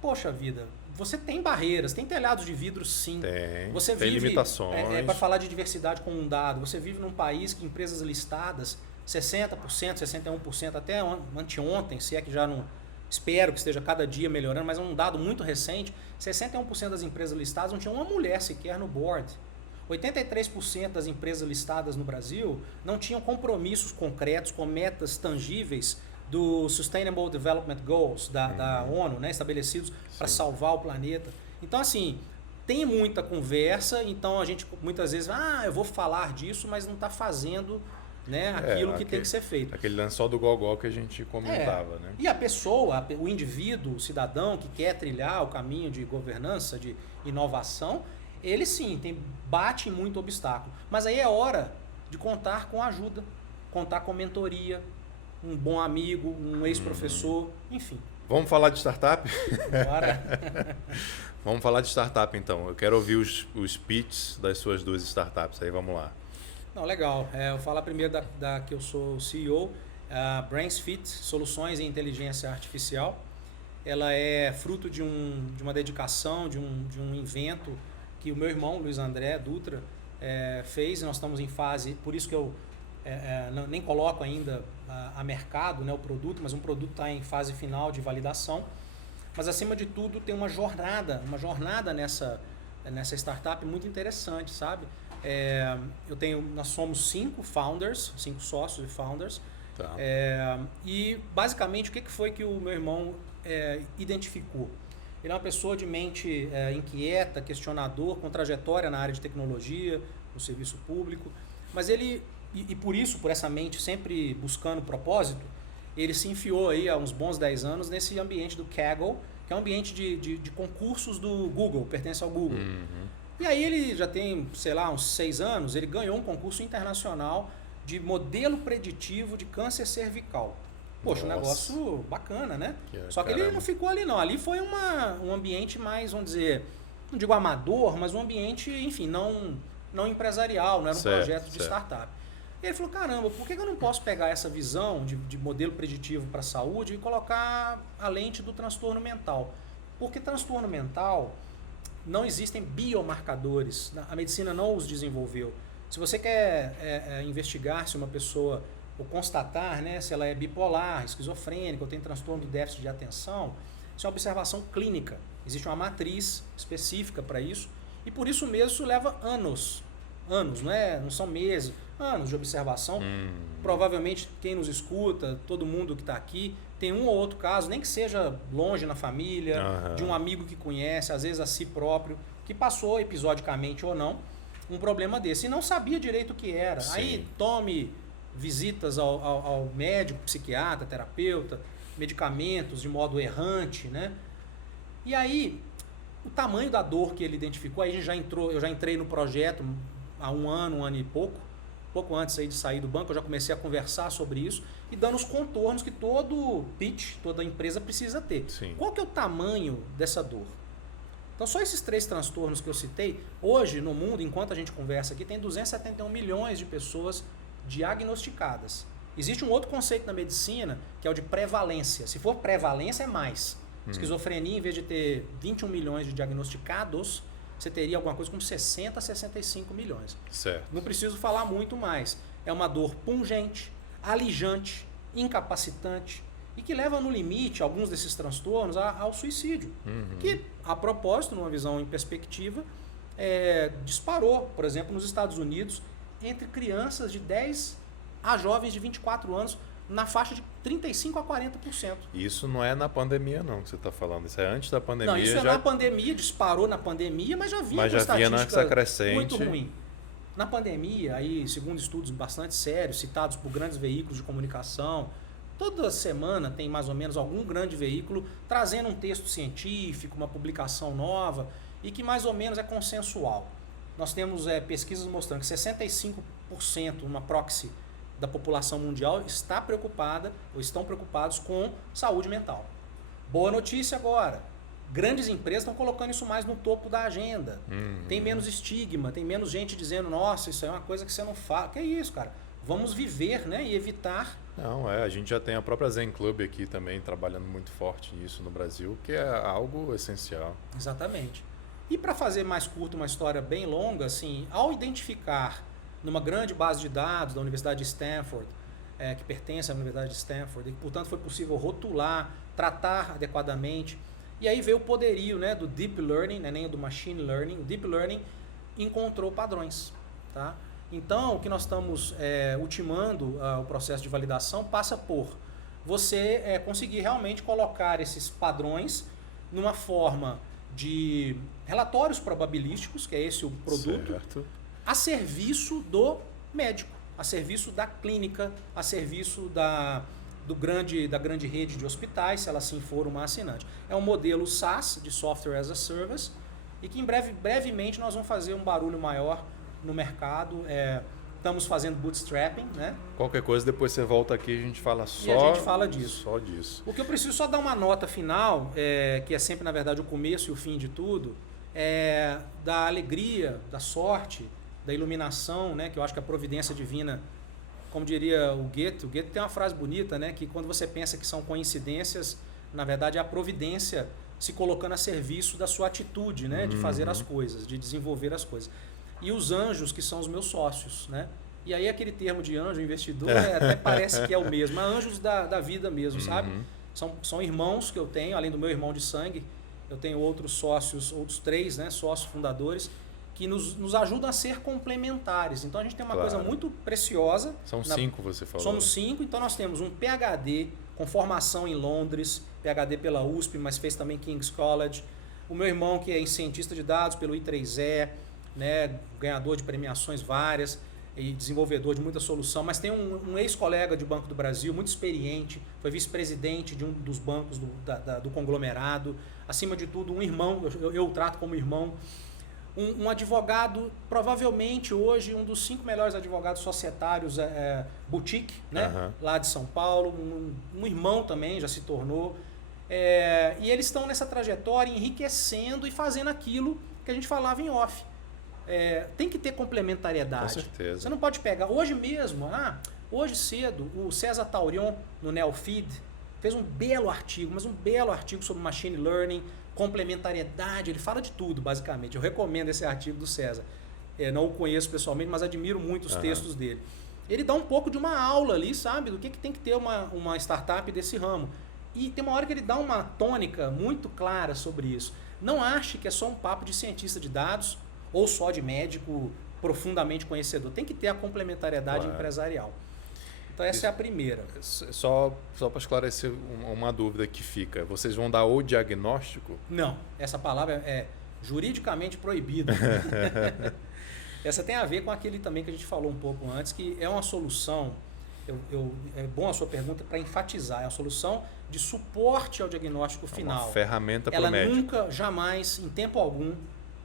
poxa vida, você tem barreiras, tem telhados de vidro sim. Tem limitações. Para falar de diversidade como um dado, você vive num país que empresas listadas, 60%, 61%, até anteontem, se é que já não... Espero que esteja cada dia melhorando, mas é um dado muito recente, 61% das empresas listadas não tinham uma mulher sequer no board. 83% das empresas listadas no Brasil não tinham compromissos concretos com metas tangíveis do Sustainable Development Goals da ONU, né, estabelecidos para salvar o planeta. Então, assim, tem muita conversa, então a gente muitas vezes, eu vou falar disso, mas não está fazendo, né, aquilo que tem que ser feito. Aquele lençol do gogó que a gente comentava, né? E a pessoa, o indivíduo, o cidadão que quer trilhar o caminho de governança, de inovação, ele sim, bate em muito obstáculo. Mas aí é hora de contar com ajuda, contar com mentoria, um bom amigo, um ex-professor, enfim. Vamos falar de startup? Bora. Vamos falar de startup então. Eu quero ouvir os pitches das suas 2 startups. Aí vamos lá. Não, legal. Eu vou falar primeiro da que eu sou CEO, a BrainsFit, Soluções em Inteligência Artificial. Ela é fruto de uma dedicação, de um invento que o meu irmão, Luiz André Dutra, fez. Nós estamos em fase, por isso que eu nem coloco ainda a mercado, né, o produto, mas um produto está em fase final de validação. Mas, acima de tudo, tem uma jornada nessa startup muito interessante, sabe? Nós somos 5 sócios e founders. Tá. E, basicamente, o que foi que o meu irmão identificou? Ele é uma pessoa de mente inquieta, questionador, com trajetória na área de tecnologia, no serviço público. Mas ele, e por isso, por essa mente sempre buscando propósito, ele se enfiou aí há uns bons 10 anos nesse ambiente do Kaggle, que é um ambiente de concursos do Google, pertence ao Google. Uhum. E aí ele já tem, sei lá, uns 6 anos, ele ganhou um concurso internacional de modelo preditivo de câncer cervical. Poxa, Nossa. Um negócio bacana, né? Só que caramba. ele não ficou ali não, ali foi um ambiente mais, vamos dizer, não digo amador, mas um ambiente, enfim, não empresarial, não era um projeto de startup. E ele falou, caramba, por que eu não posso pegar essa visão de modelo preditivo para a saúde e colocar a lente do transtorno mental? Porque transtorno mental, não existem biomarcadores, a medicina não os desenvolveu. Se você quer investigar se uma pessoa, ou constatar, né, se ela é bipolar, esquizofrênica, ou tem transtorno de déficit de atenção, isso é uma observação clínica. Existe uma matriz específica para isso, e por isso mesmo isso leva anos, não são meses, anos de observação. Provavelmente quem nos escuta, todo mundo que está aqui, tem um ou outro caso, nem que seja longe na família, de um amigo que conhece, às vezes a si próprio, que passou episodicamente ou não, um problema desse. E não sabia direito o que era. Sim. Aí tome visitas ao médico, psiquiatra, terapeuta, medicamentos de modo errante, né? E aí, o tamanho da dor que ele identificou, aí eu já entrei no projeto há um ano e pouco antes aí de sair do banco, eu já comecei a conversar sobre isso e dando os contornos que todo pitch, toda empresa precisa ter. Sim. Qual que é o tamanho dessa dor? Então, só esses 3 transtornos que eu citei, hoje no mundo, enquanto a gente conversa aqui, tem 271 milhões de pessoas diagnosticadas. Existe um outro conceito na medicina, que é o de prevalência. Se for prevalência, é mais. Esquizofrenia, em vez de ter 21 milhões de diagnosticados, você teria alguma coisa como 60 a 65 milhões. Certo. Não preciso falar muito mais. É uma dor pungente, alijante, incapacitante e que leva no limite, alguns desses transtornos, ao suicídio. Que, a propósito, numa visão em perspectiva, disparou, por exemplo, nos Estados Unidos, entre crianças de 10 a jovens de 24 anos, na faixa de 35% a 40%. Isso não é na pandemia não que você está falando, isso é antes da pandemia. Não, isso é na pandemia, disparou na pandemia, mas já vinha com estatística crescente. Muito ruim. Na pandemia, aí, segundo estudos bastante sérios, citados por grandes veículos de comunicação, toda semana tem mais ou menos algum grande veículo trazendo um texto científico, uma publicação nova e que mais ou menos é consensual. Nós temos pesquisas mostrando que 65%, uma proxy da população mundial, está preocupada ou estão preocupados com saúde mental. Boa notícia agora, grandes empresas estão colocando isso mais no topo da agenda. Tem menos estigma, tem menos gente dizendo, nossa, isso é uma coisa que você não fala. Que é isso, cara? Vamos viver, né, e evitar. Não, a gente já tem a própria Zen Club aqui também trabalhando muito forte nisso no Brasil, que é algo essencial. Exatamente. E para fazer mais curto uma história bem longa, assim, ao identificar numa grande base de dados da Universidade de Stanford, que pertence à Universidade de Stanford, e portanto foi possível rotular, tratar adequadamente. E aí veio o poderio, né, do Deep Learning, né, nem do Machine Learning. O Deep Learning encontrou padrões. Tá? Então, o que nós estamos ultimando o processo de validação passa por você conseguir realmente colocar esses padrões numa forma de relatórios probabilísticos, que é esse o produto, certo. a serviço do médico, a serviço da clínica, a serviço da grande rede de hospitais, se ela assim for uma assinante. É um modelo SaaS, de Software as a Service, e que brevemente nós vamos fazer um barulho maior no mercado. Estamos fazendo bootstrapping, né? Qualquer coisa, depois você volta aqui e a gente fala só, e a gente fala disso. Só disso. O que eu preciso só dar uma nota final, que é sempre, na verdade, o começo e o fim de tudo, é da alegria, da sorte, da iluminação, né? Que eu acho que a providência divina, como diria o Goethe tem uma frase bonita, né? Que quando você pensa que são coincidências, na verdade é a providência se colocando a serviço da sua atitude, né? De fazer as coisas, de desenvolver as coisas. E os anjos, que são os meus sócios, né? E aí aquele termo de anjo, investidor, até parece que é o mesmo, mas anjos da vida mesmo, sabe? São irmãos que eu tenho, além do meu irmão de sangue, eu tenho outros sócios, outros 3, né? Sócios fundadores, que nos ajudam a ser complementares. Então a gente tem uma coisa muito preciosa. São 5, você falou. Somos 5, então nós temos um PhD com formação em Londres, PhD pela USP, mas fez também King's College. O meu irmão, que é cientista de dados pelo I3E, né, ganhador de premiações várias e desenvolvedor de muita solução, mas tem um ex-colega de Banco do Brasil, muito experiente, foi vice-presidente de um dos bancos do conglomerado. Acima de tudo, um irmão, eu trato como irmão. Um advogado, provavelmente hoje um dos 5 melhores advogados societários boutique, né? Lá de São Paulo. Um irmão também já se tornou. E eles estão nessa trajetória enriquecendo e fazendo aquilo que a gente falava em off. Tem que ter complementariedade. Com certeza. Você não pode pegar. Hoje mesmo, hoje cedo, o César Taurion, no Neofeed, fez um belo artigo, mas um belo artigo sobre machine learning, complementariedade, ele fala de tudo, basicamente. Eu recomendo esse artigo do César. Não o conheço pessoalmente, mas admiro muito os textos dele. Ele dá um pouco de uma aula ali, sabe, do que tem que ter uma startup desse ramo. E tem uma hora que ele dá uma tônica muito clara sobre isso. Não ache que é só um papo de cientista de dados ou só de médico profundamente conhecedor. Tem que ter a complementariedade empresarial. Então essa é a primeira. Só para esclarecer uma dúvida que fica, vocês vão dar o diagnóstico? Não, essa palavra é juridicamente proibida. Essa tem a ver com aquele também que a gente falou um pouco antes, que é uma solução, é bom a sua pergunta para enfatizar, é uma solução de suporte ao diagnóstico final. Uma ferramenta para o médico. Ela nunca, jamais, em tempo algum,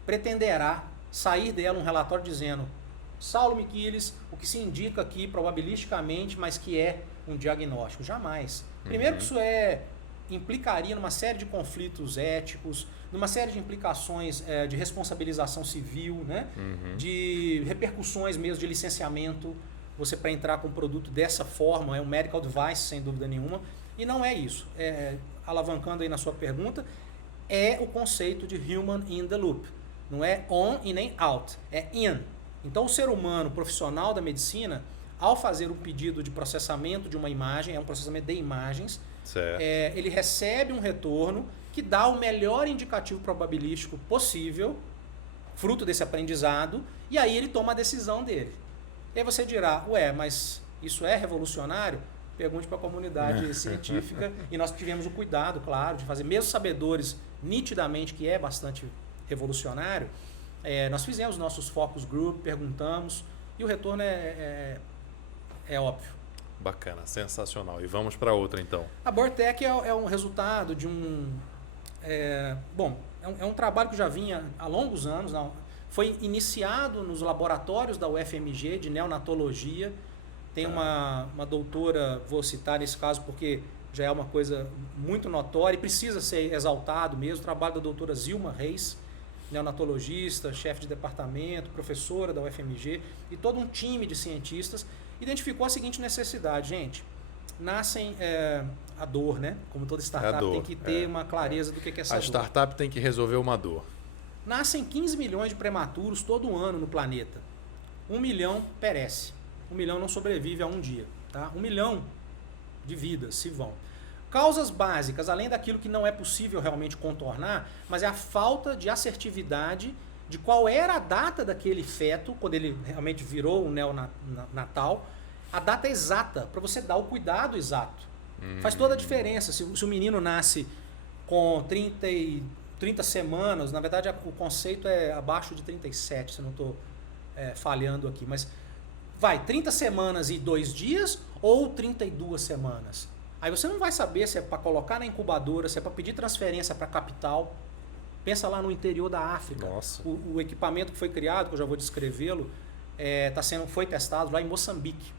pretenderá sair dela um relatório dizendo: Saulo Miquiles, o que se indica aqui probabilisticamente, mas que é um diagnóstico. Jamais. Primeiro que isso implicaria numa série de conflitos éticos, numa série de implicações de responsabilização civil, né? De repercussões mesmo de licenciamento. Você, para entrar com um produto dessa forma, é um medical device, sem dúvida nenhuma. E não é isso. Alavancando aí na sua pergunta, é o conceito de human in the loop. Não é on e nem out, é in. Então, o ser humano profissional da medicina, ao fazer um pedido de processamento de uma imagem, é um processamento de imagens, ele recebe um retorno que dá o melhor indicativo probabilístico possível, fruto desse aprendizado, e aí ele toma a decisão dele. E aí você dirá, mas isso é revolucionário? Pergunte para a comunidade científica, e nós tivemos o cuidado, claro, de fazer, mesmo sabedores nitidamente que é bastante revolucionário, nós fizemos nossos focus group, perguntamos, e o retorno é óbvio. Bacana, sensacional. E vamos para outra então. A Bortec é um resultado de é um trabalho que já vinha há longos anos. Foi iniciado nos laboratórios da UFMG de neonatologia. Tem uma doutora, vou citar nesse caso porque já é uma coisa muito notória e precisa ser exaltado mesmo, o trabalho da doutora Zilma Reis, neonatologista, chefe de departamento, professora da UFMG, e todo um time de cientistas identificou a seguinte necessidade: gente, nascem a dor, né? Como toda startup tem que ter uma clareza do que é essa dor. A startup tem que resolver uma dor. Nascem 15 milhões de prematuros todo ano no planeta. 1 milhão perece. 1 milhão não sobrevive a um dia. Tá? 1 milhão de vidas se vão. Causas básicas, além daquilo que não é possível realmente contornar, mas é a falta de assertividade de qual era a data daquele feto, quando ele realmente virou o neonatal, a data exata, para você dar o cuidado exato. Faz toda a diferença. Se o menino nasce com 30 semanas, na verdade o conceito é abaixo de 37, se eu não estou falhando aqui, mas vai 30 semanas e 2 dias ou 32 semanas. Aí você não vai saber se é para colocar na incubadora, se é para pedir transferência para capital. Pensa lá no interior da África. Nossa. O equipamento que foi criado, que eu já vou descrevê-lo, foi testado lá em Moçambique.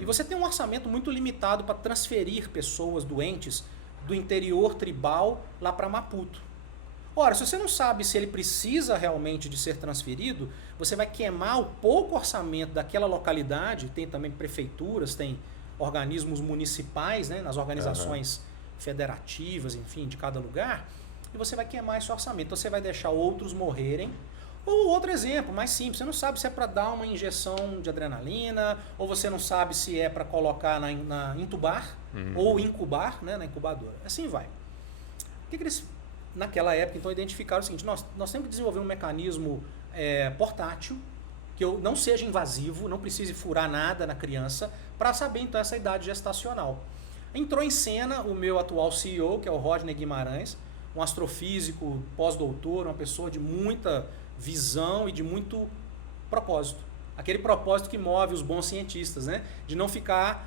E você tem um orçamento muito limitado para transferir pessoas doentes do interior tribal lá para Maputo. Ora, se você não sabe se ele precisa realmente de ser transferido, você vai queimar o pouco orçamento daquela localidade. Tem também prefeituras, tem organismos municipais, né, nas organizações federativas, enfim, de cada lugar, e você vai queimar esse orçamento. Então você vai deixar outros morrerem. Ou outro exemplo, mais simples, você não sabe se é para dar uma injeção de adrenalina, ou você não sabe se é para colocar na intubar, ou incubar, né, na incubadora. Assim vai. O que eles, naquela época, então, identificaram o seguinte: nós temos que desenvolver um mecanismo portátil, que não seja invasivo, não precise furar nada na criança, para saber, então, essa idade gestacional. Entrou em cena o meu atual CEO, que é o Rodney Guimarães, um astrofísico, pós-doutor, uma pessoa de muita visão e de muito propósito. Aquele propósito que move os bons cientistas, né? De não ficar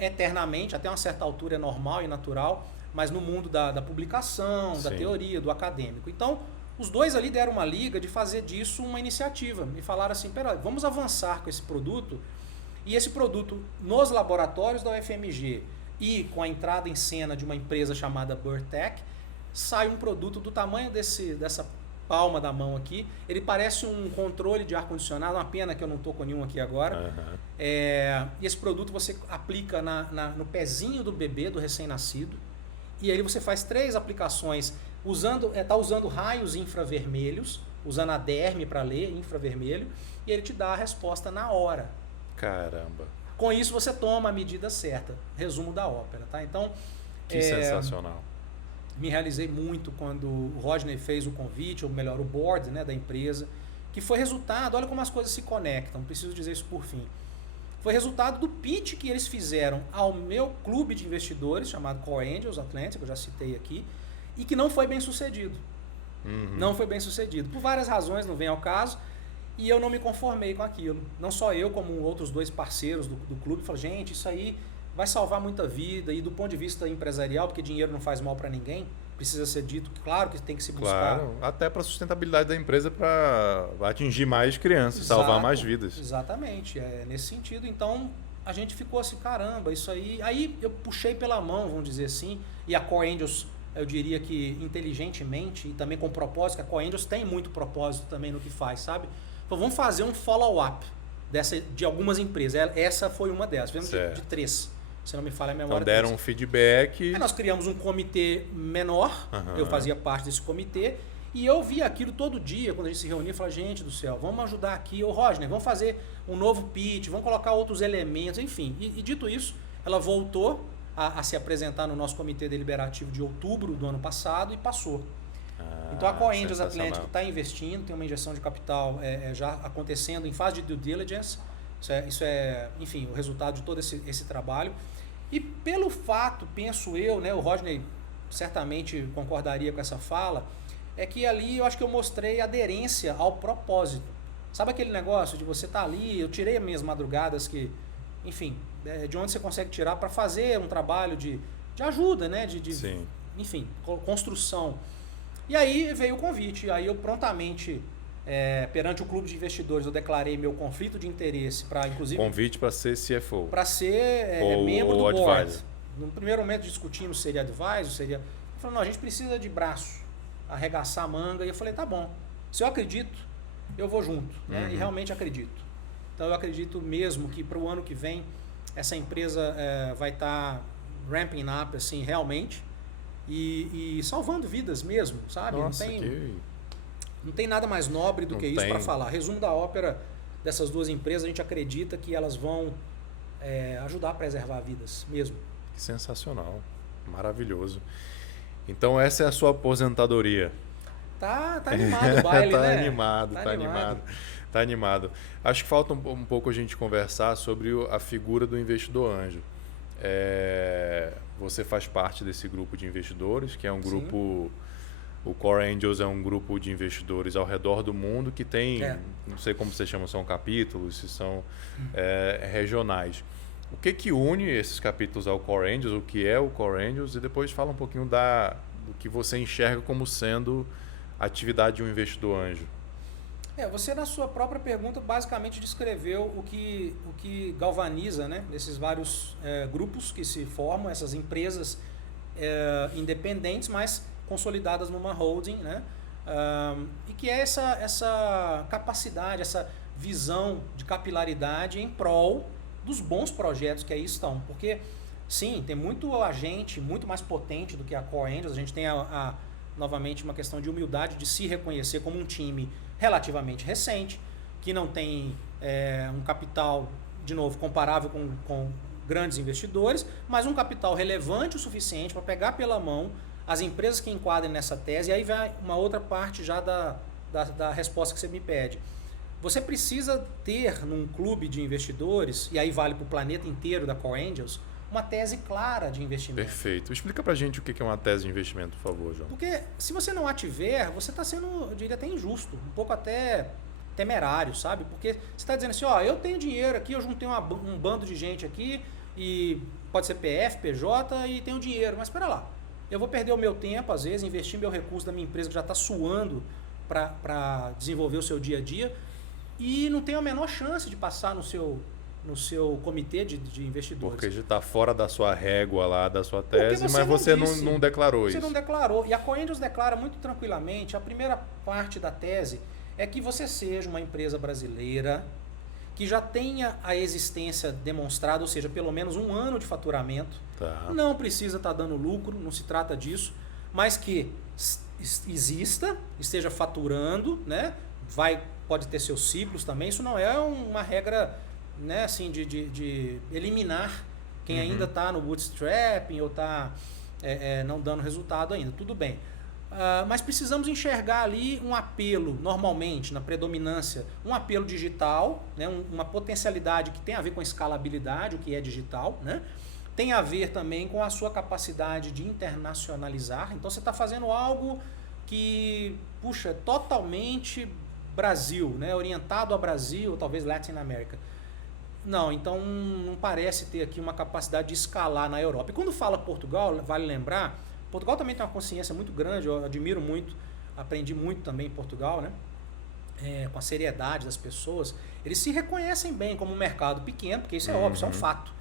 eternamente, até uma certa altura é normal e natural, mas no mundo da publicação, da teoria, do acadêmico. Então, os dois ali deram uma liga de fazer disso uma iniciativa. E falaram assim, peraí, vamos avançar com esse produto. E esse produto, nos laboratórios da UFMG e com a entrada em cena de uma empresa chamada Burtec, sai um produto do tamanho dessa palma da mão aqui. Ele parece um controle de ar-condicionado, uma pena que eu não estou com nenhum aqui agora. E esse produto você aplica no pezinho do bebê, do recém-nascido. E aí você faz 3 aplicações está usando raios infravermelhos, usando a derme para ler, infravermelho, e ele te dá a resposta na hora. Caramba. Com isso você toma a medida certa. Resumo da ópera, tá? Então, que sensacional. Me realizei muito quando o Rodney fez o convite, ou melhor, o board, né, da empresa, que foi resultado, olha como as coisas se conectam, preciso dizer isso por fim. Foi resultado do pitch que eles fizeram ao meu clube de investidores, chamado Core Angels Atlantic, que eu já citei aqui, e que não foi bem sucedido. Não foi bem sucedido. Por várias razões, não vem ao caso, e eu não me conformei com aquilo. Não só eu, como outros 2 parceiros do clube, falaram, gente, isso aí vai salvar muita vida, e do ponto de vista empresarial, porque dinheiro não faz mal para ninguém, precisa ser dito, claro que tem que se buscar. Claro, até para a sustentabilidade da empresa, para atingir mais crianças, exato, salvar mais vidas. Exatamente, nesse sentido. Então, a gente ficou assim, caramba, isso aí... Aí eu puxei pela mão, vamos dizer assim, e a Core Angels, eu diria que inteligentemente, e também com propósito, que a Core Angels tem muito propósito também no que faz, sabe? Então, vamos fazer um follow-up de algumas empresas. Essa foi uma delas, fizemos de 3. Se não me falha a memória. Então deram um feedback. Aí nós criamos um comitê menor, eu fazia parte desse comitê, e eu via aquilo todo dia, quando a gente se reunia, eu falava, gente do céu, vamos ajudar aqui, ô Rodney, vamos fazer um novo pitch, vamos colocar outros elementos, enfim. E dito isso, ela voltou a se apresentar no nosso comitê deliberativo de outubro do ano passado e passou. Então a Core Angels Atlantic está investindo, tem uma injeção de capital já acontecendo em fase de due diligence. Isso é, enfim, o resultado de todo esse trabalho. E pelo fato, penso eu, né, o Rodney certamente concordaria com essa fala, é que ali eu acho que eu mostrei aderência ao propósito. Sabe aquele negócio de você estar ali, eu tirei as minhas madrugadas que, enfim, de onde você consegue tirar para fazer um trabalho de ajuda, né, enfim, construção. E aí veio o convite, aí eu prontamente... perante o clube de investidores, eu declarei meu conflito de interesse para, inclusive... Convite para ser CFO. Para ser membro do board. No primeiro momento discutimos se seria advisor, seria... Eu falei, não, a gente precisa de braço, arregaçar a manga. E eu falei, tá bom, se eu acredito, eu vou junto. Né? E realmente acredito. Então eu acredito mesmo que para o ano que vem, essa empresa vai estar ramping up, assim, realmente, e salvando vidas mesmo, sabe? Nossa, Não tem nada mais nobre do que isso para falar. Resumo da ópera dessas 2 empresas, a gente acredita que elas vão ajudar a preservar vidas mesmo. Que sensacional. Maravilhoso. Então essa é a sua aposentadoria. Tá animado o baile, né? Tá animado. Acho que falta um pouco a gente conversar sobre a figura do investidor anjo. você faz parte desse grupo de investidores, que é um Sim. grupo... O Core Angels é um grupo de investidores ao redor do mundo que tem, não sei como você chama, são capítulos, se são regionais. O que une esses capítulos ao Core Angels, o que é o Core Angels, e depois fala um pouquinho do que você enxerga como sendo a atividade de um investidor anjo. Você na sua própria pergunta basicamente descreveu o que galvaniza, né, esses vários grupos que se formam, essas empresas independentes, mas consolidadas numa holding, né? E que é essa capacidade, essa visão de capilaridade em prol dos bons projetos que aí estão. Porque, sim, tem muito agente, muito mais potente do que a Core Angels. A gente tem, novamente, uma questão de humildade de se reconhecer como um time relativamente recente, que não tem um capital, de novo, comparável com grandes investidores, mas um capital relevante o suficiente para pegar pela mão as empresas que enquadrem nessa tese. E aí vai uma outra parte já da resposta que você me pede. Você precisa ter num clube de investidores, e aí vale para o planeta inteiro da Core Angels, uma tese clara de investimento. Perfeito. Explica pra gente o que é uma tese de investimento, por favor, João. Porque se você não a tiver, você está sendo, eu diria, até injusto, um pouco até temerário, sabe? Porque você está dizendo assim, eu tenho dinheiro aqui, eu juntei um bando de gente aqui, e pode ser PF, PJ, e tenho dinheiro, mas espera lá. Eu vou perder o meu tempo, às vezes, investir meu recurso da minha empresa que já está suando para desenvolver o seu dia a dia e não tenho a menor chance de passar no seu comitê de investidores. Porque já está fora da sua régua lá, da sua tese, mas você não declarou isso. Você não declarou. E a Core Angels declara muito tranquilamente, a primeira parte da tese é que você seja uma empresa brasileira que já tenha a existência demonstrada, ou seja, pelo menos 1 ano de faturamento. Tá. Não precisa estar dando lucro, não se trata disso, mas que exista, esteja faturando, né? Pode ter seus ciclos também. Isso não é uma regra, né, assim, de eliminar quem ainda está no bootstrapping ou está não dando resultado ainda. Tudo bem. Mas precisamos enxergar ali um apelo, normalmente, na predominância, um apelo digital, né, uma potencialidade que tem a ver com a escalabilidade, o que é digital, né? Tem a ver também com a sua capacidade de internacionalizar. Então você está fazendo algo que, puxa, é totalmente Brasil, né? Orientado a Brasil, talvez Latin America. Não, então não parece ter aqui uma capacidade de escalar na Europa. E quando fala Portugal, vale lembrar, Portugal também tem uma consciência muito grande, eu admiro muito, aprendi muito também em Portugal, né? Com a seriedade das pessoas. Eles se reconhecem bem como um mercado pequeno, porque isso é óbvio, isso é um fato.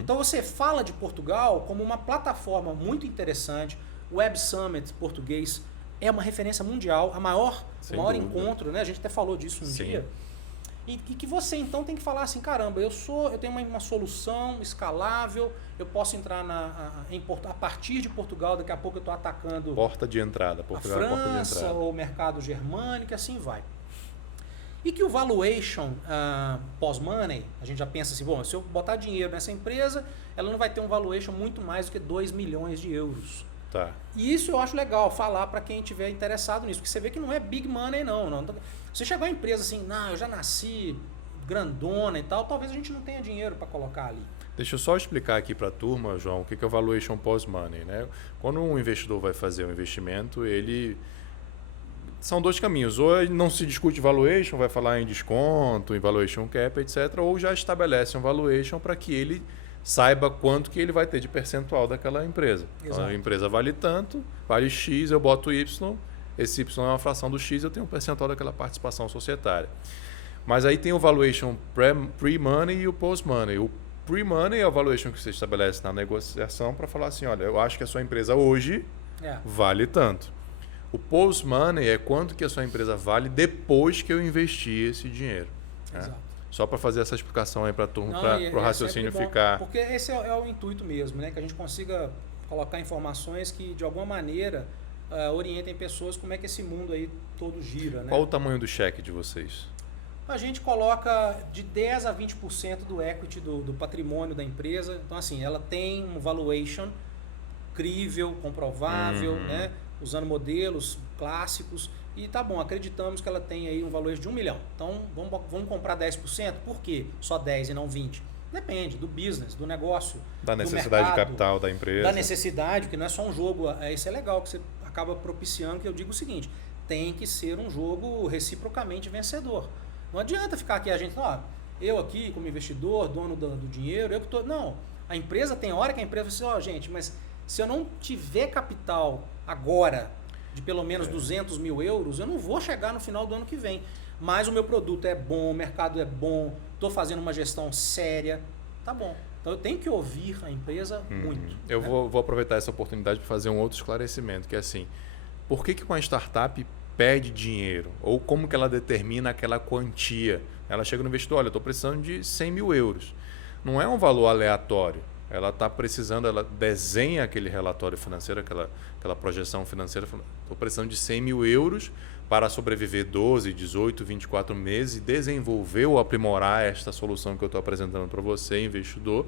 Então você fala de Portugal como uma plataforma muito interessante. O Web Summit português é uma referência mundial, o maior encontro, né? A gente até falou disso um dia. E que você então tem que falar assim, caramba, eu tenho uma solução escalável, eu posso entrar a partir de Portugal, daqui a pouco eu estou atacando porta de entrada, Portugal a é porta de França entrada. ou o mercado germânico, assim vai. E que o valuation pós-money, a gente já pensa assim, bom, se eu botar dinheiro nessa empresa, ela não vai ter um valuation muito mais do que 2 milhões de euros. Tá. E isso eu acho legal falar para quem estiver interessado nisso, porque você vê que não é big money não. Você chegou à empresa assim, eu já nasci grandona e tal, talvez a gente não tenha dinheiro para colocar ali. Deixa eu só explicar aqui para a turma, João, o que é o valuation post-money, né? Quando um investidor vai fazer um investimento, são 2 caminhos. Ou não se discute valuation, vai falar em desconto, em valuation cap, etc. Ou já estabelece um valuation para que ele saiba quanto que ele vai ter de percentual daquela empresa. Então, a empresa vale tanto, vale X, eu boto Y, esse Y é uma fração do X, eu tenho um percentual daquela participação societária. Mas aí tem o valuation pre-money e o post-money. O pre-money é o valuation que você estabelece na negociação para falar assim, olha, eu acho que a sua empresa hoje vale tanto. O post-money é quanto que a sua empresa vale depois que eu investi esse dinheiro. Exato. Né? Só para fazer essa explicação aí para a turma, para o raciocínio ficar... Porque esse é o intuito mesmo, né? Que a gente consiga colocar informações que, de alguma maneira, orientem pessoas como é que esse mundo aí todo gira. Né? Qual o tamanho do cheque de vocês? A gente coloca de 10% a 20% do equity do patrimônio da empresa. Então, assim, ela tem um valuation crível, comprovável, né? Usando modelos clássicos. E tá bom, acreditamos que ela tem aí um valor de 1 milhão. Então, vamos comprar 10%? Por quê? Só 10 e não 20? Depende do business, do negócio, Da do necessidade mercado, de capital da empresa. da necessidade, que não é só um jogo. Isso é legal, que você acaba propiciando, que eu digo o seguinte, tem que ser um jogo reciprocamente vencedor. Não adianta ficar aqui a gente, eu aqui como investidor, dono do dinheiro, eu que tô... Não, a empresa tem hora que a empresa vai dizer, gente, mas se eu não tiver capital agora de pelo menos 200 mil euros, eu não vou chegar no final do ano que vem. Mas o meu produto é bom, o mercado é bom, estou fazendo uma gestão séria, tá bom. Então eu tenho que ouvir a empresa muito. Eu vou aproveitar essa oportunidade para fazer um outro esclarecimento, que é assim, por que uma startup pede dinheiro? Ou como que ela determina aquela quantia? Ela chega no investidor, olha, eu estou precisando de 100 mil euros. Não é um valor aleatório. Ela está precisando, ela desenha aquele relatório financeiro, aquela projeção financeira. Estou precisando de 100 mil euros para sobreviver 12, 18, 24 meses e desenvolver ou aprimorar esta solução que eu estou apresentando para você, investidor.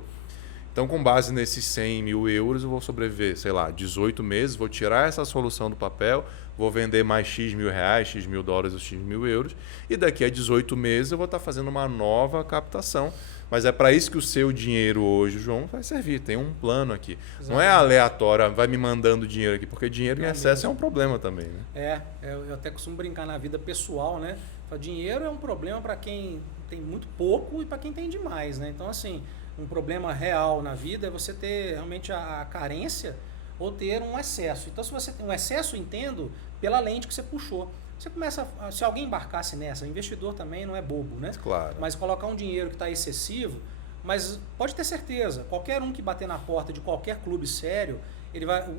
Então, com base nesses 100 mil euros, eu vou sobreviver, 18 meses, vou tirar essa solução do papel, vou vender mais X mil reais, X mil dólares ou X mil euros, e daqui a 18 meses eu vou estar fazendo uma nova captação. Mas é para isso que o seu dinheiro hoje, João, vai servir. Tem um plano aqui. Exatamente. Não é aleatório, vai me mandando dinheiro aqui, porque dinheiro em excesso é um problema também. Né? Eu até costumo brincar na vida pessoal, né? Dinheiro é um problema para quem tem muito pouco e para quem tem demais, né? Então, assim, um problema real na vida é você ter realmente a carência ou ter um excesso. Então, se você tem um excesso, entendo pela lente que você puxou. Você começa, se alguém embarcasse nessa, o investidor também não é bobo, né? Claro. Mas colocar um dinheiro que está excessivo, mas pode ter certeza, qualquer um que bater na porta de qualquer clube sério,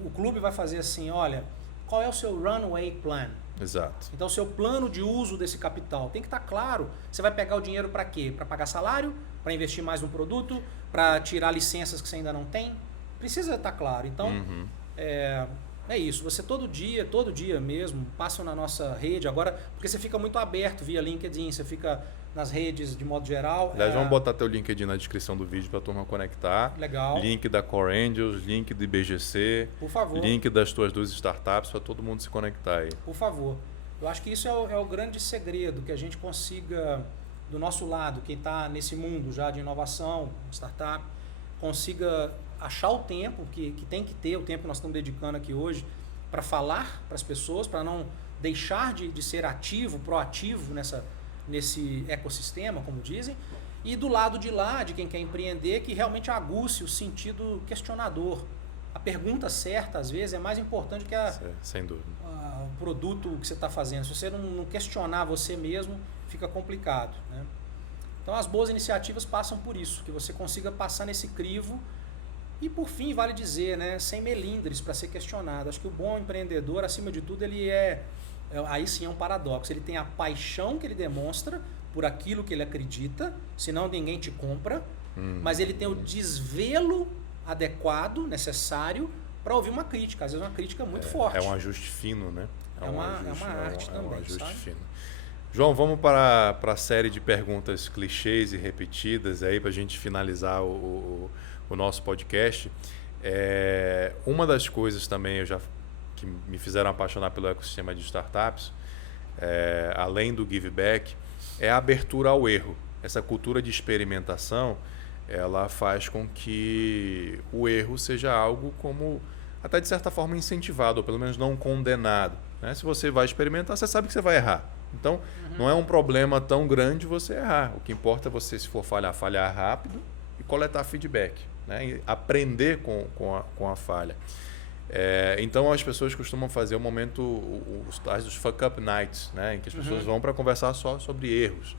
o clube vai fazer assim, olha, qual é o seu runway plan? Exato. Então, o seu plano de uso desse capital tem que estar claro. Você vai pegar o dinheiro para quê? Para pagar salário? Para investir mais no produto? Para tirar licenças que você ainda não tem? Precisa estar claro. Então, é isso. Você todo dia mesmo, passa na nossa rede agora, porque você fica muito aberto via LinkedIn, você fica nas redes de modo geral. Aliás, vamos botar teu LinkedIn na descrição do vídeo para a turma conectar. Legal. Link da Core Angels, link do IBGC. Por favor. Link das tuas 2 startups para todo mundo se conectar aí. Por favor. Eu acho que isso é o grande segredo, que a gente consiga, do nosso lado, quem está nesse mundo já de inovação, startup, consiga achar o tempo que tem que ter, o tempo que nós estamos dedicando aqui hoje, para falar para as pessoas, para não deixar de ser ativo, proativo nesse ecossistema, como dizem, e do lado de lá, de quem quer empreender, que realmente aguce o sentido questionador. A pergunta certa, às vezes, é mais importante que sem dúvida. O produto que você está fazendo. Se você não questionar você mesmo, fica complicado, né? Então, as boas iniciativas passam por isso, que você consiga passar nesse crivo e, por fim, vale dizer, né, sem melindres para ser questionado. Acho que o bom empreendedor, acima de tudo, ele aí sim é um paradoxo. Ele tem a paixão que ele demonstra por aquilo que ele acredita, senão ninguém te compra, mas ele tem o desvelo adequado, necessário, para ouvir uma crítica. Às vezes uma crítica muito forte. É um ajuste fino, né? É uma arte também, um ajuste sabe? fino. João, vamos para a série de perguntas clichês e repetidas aí para a gente finalizar o nosso podcast. Uma das coisas também que me fizeram apaixonar pelo ecossistema de startups, além do give back, é a abertura ao erro. Essa cultura de experimentação, ela faz com que o erro seja algo como, até de certa forma, incentivado, ou pelo menos não condenado, né? Se você vai experimentar, você sabe que você vai errar. Então, não é um problema tão grande você errar. O que importa é você, se for falhar rápido e coletar feedback, né? E aprender com a falha. Então, as pessoas costumam fazer o momento, os tais dos fuck up nights, né? Em que as pessoas vão para conversar só sobre erros.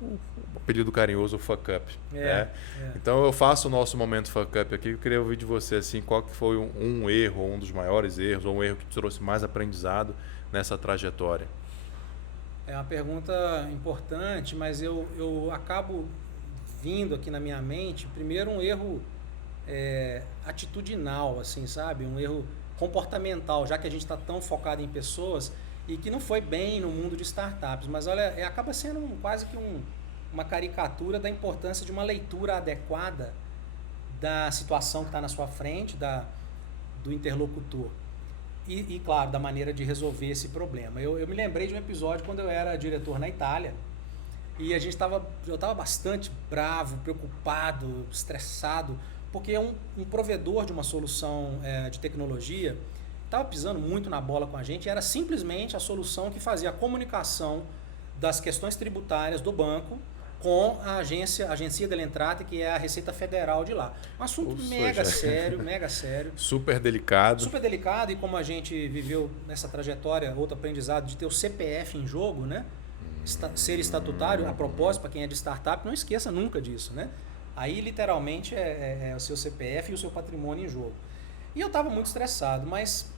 O apelido carinhoso, o fuck up. Então, eu faço o nosso momento fuck up aqui. Eu queria ouvir de você assim, qual que foi um erro, um dos maiores erros, ou um erro que te trouxe mais aprendizado nessa trajetória. É uma pergunta importante, mas eu acabo vindo aqui na minha mente, primeiro um erro atitudinal, assim, sabe? Um erro comportamental, já que a gente está tão focado em pessoas e que não foi bem no mundo de startups, mas olha, acaba sendo quase que uma caricatura da importância de uma leitura adequada da situação que está na sua frente, do interlocutor. E, claro, da maneira de resolver esse problema. Eu me lembrei de um episódio quando eu era diretor na Itália E eu estava bastante bravo, preocupado, estressado, porque um provedor de uma solução de tecnologia estava pisando muito na bola com a gente. Era simplesmente a solução que fazia a comunicação das questões tributárias do banco com a Agência del Entrate, que é a Receita Federal de lá. Um assunto mega sério. Super delicado. Super delicado, e como a gente viveu nessa trajetória, outro aprendizado de ter o CPF em jogo, né? Ser estatutário, a propósito, para quem é de startup, não esqueça nunca disso, né? Aí, literalmente, é o seu CPF e o seu patrimônio em jogo. E eu estava muito estressado, mas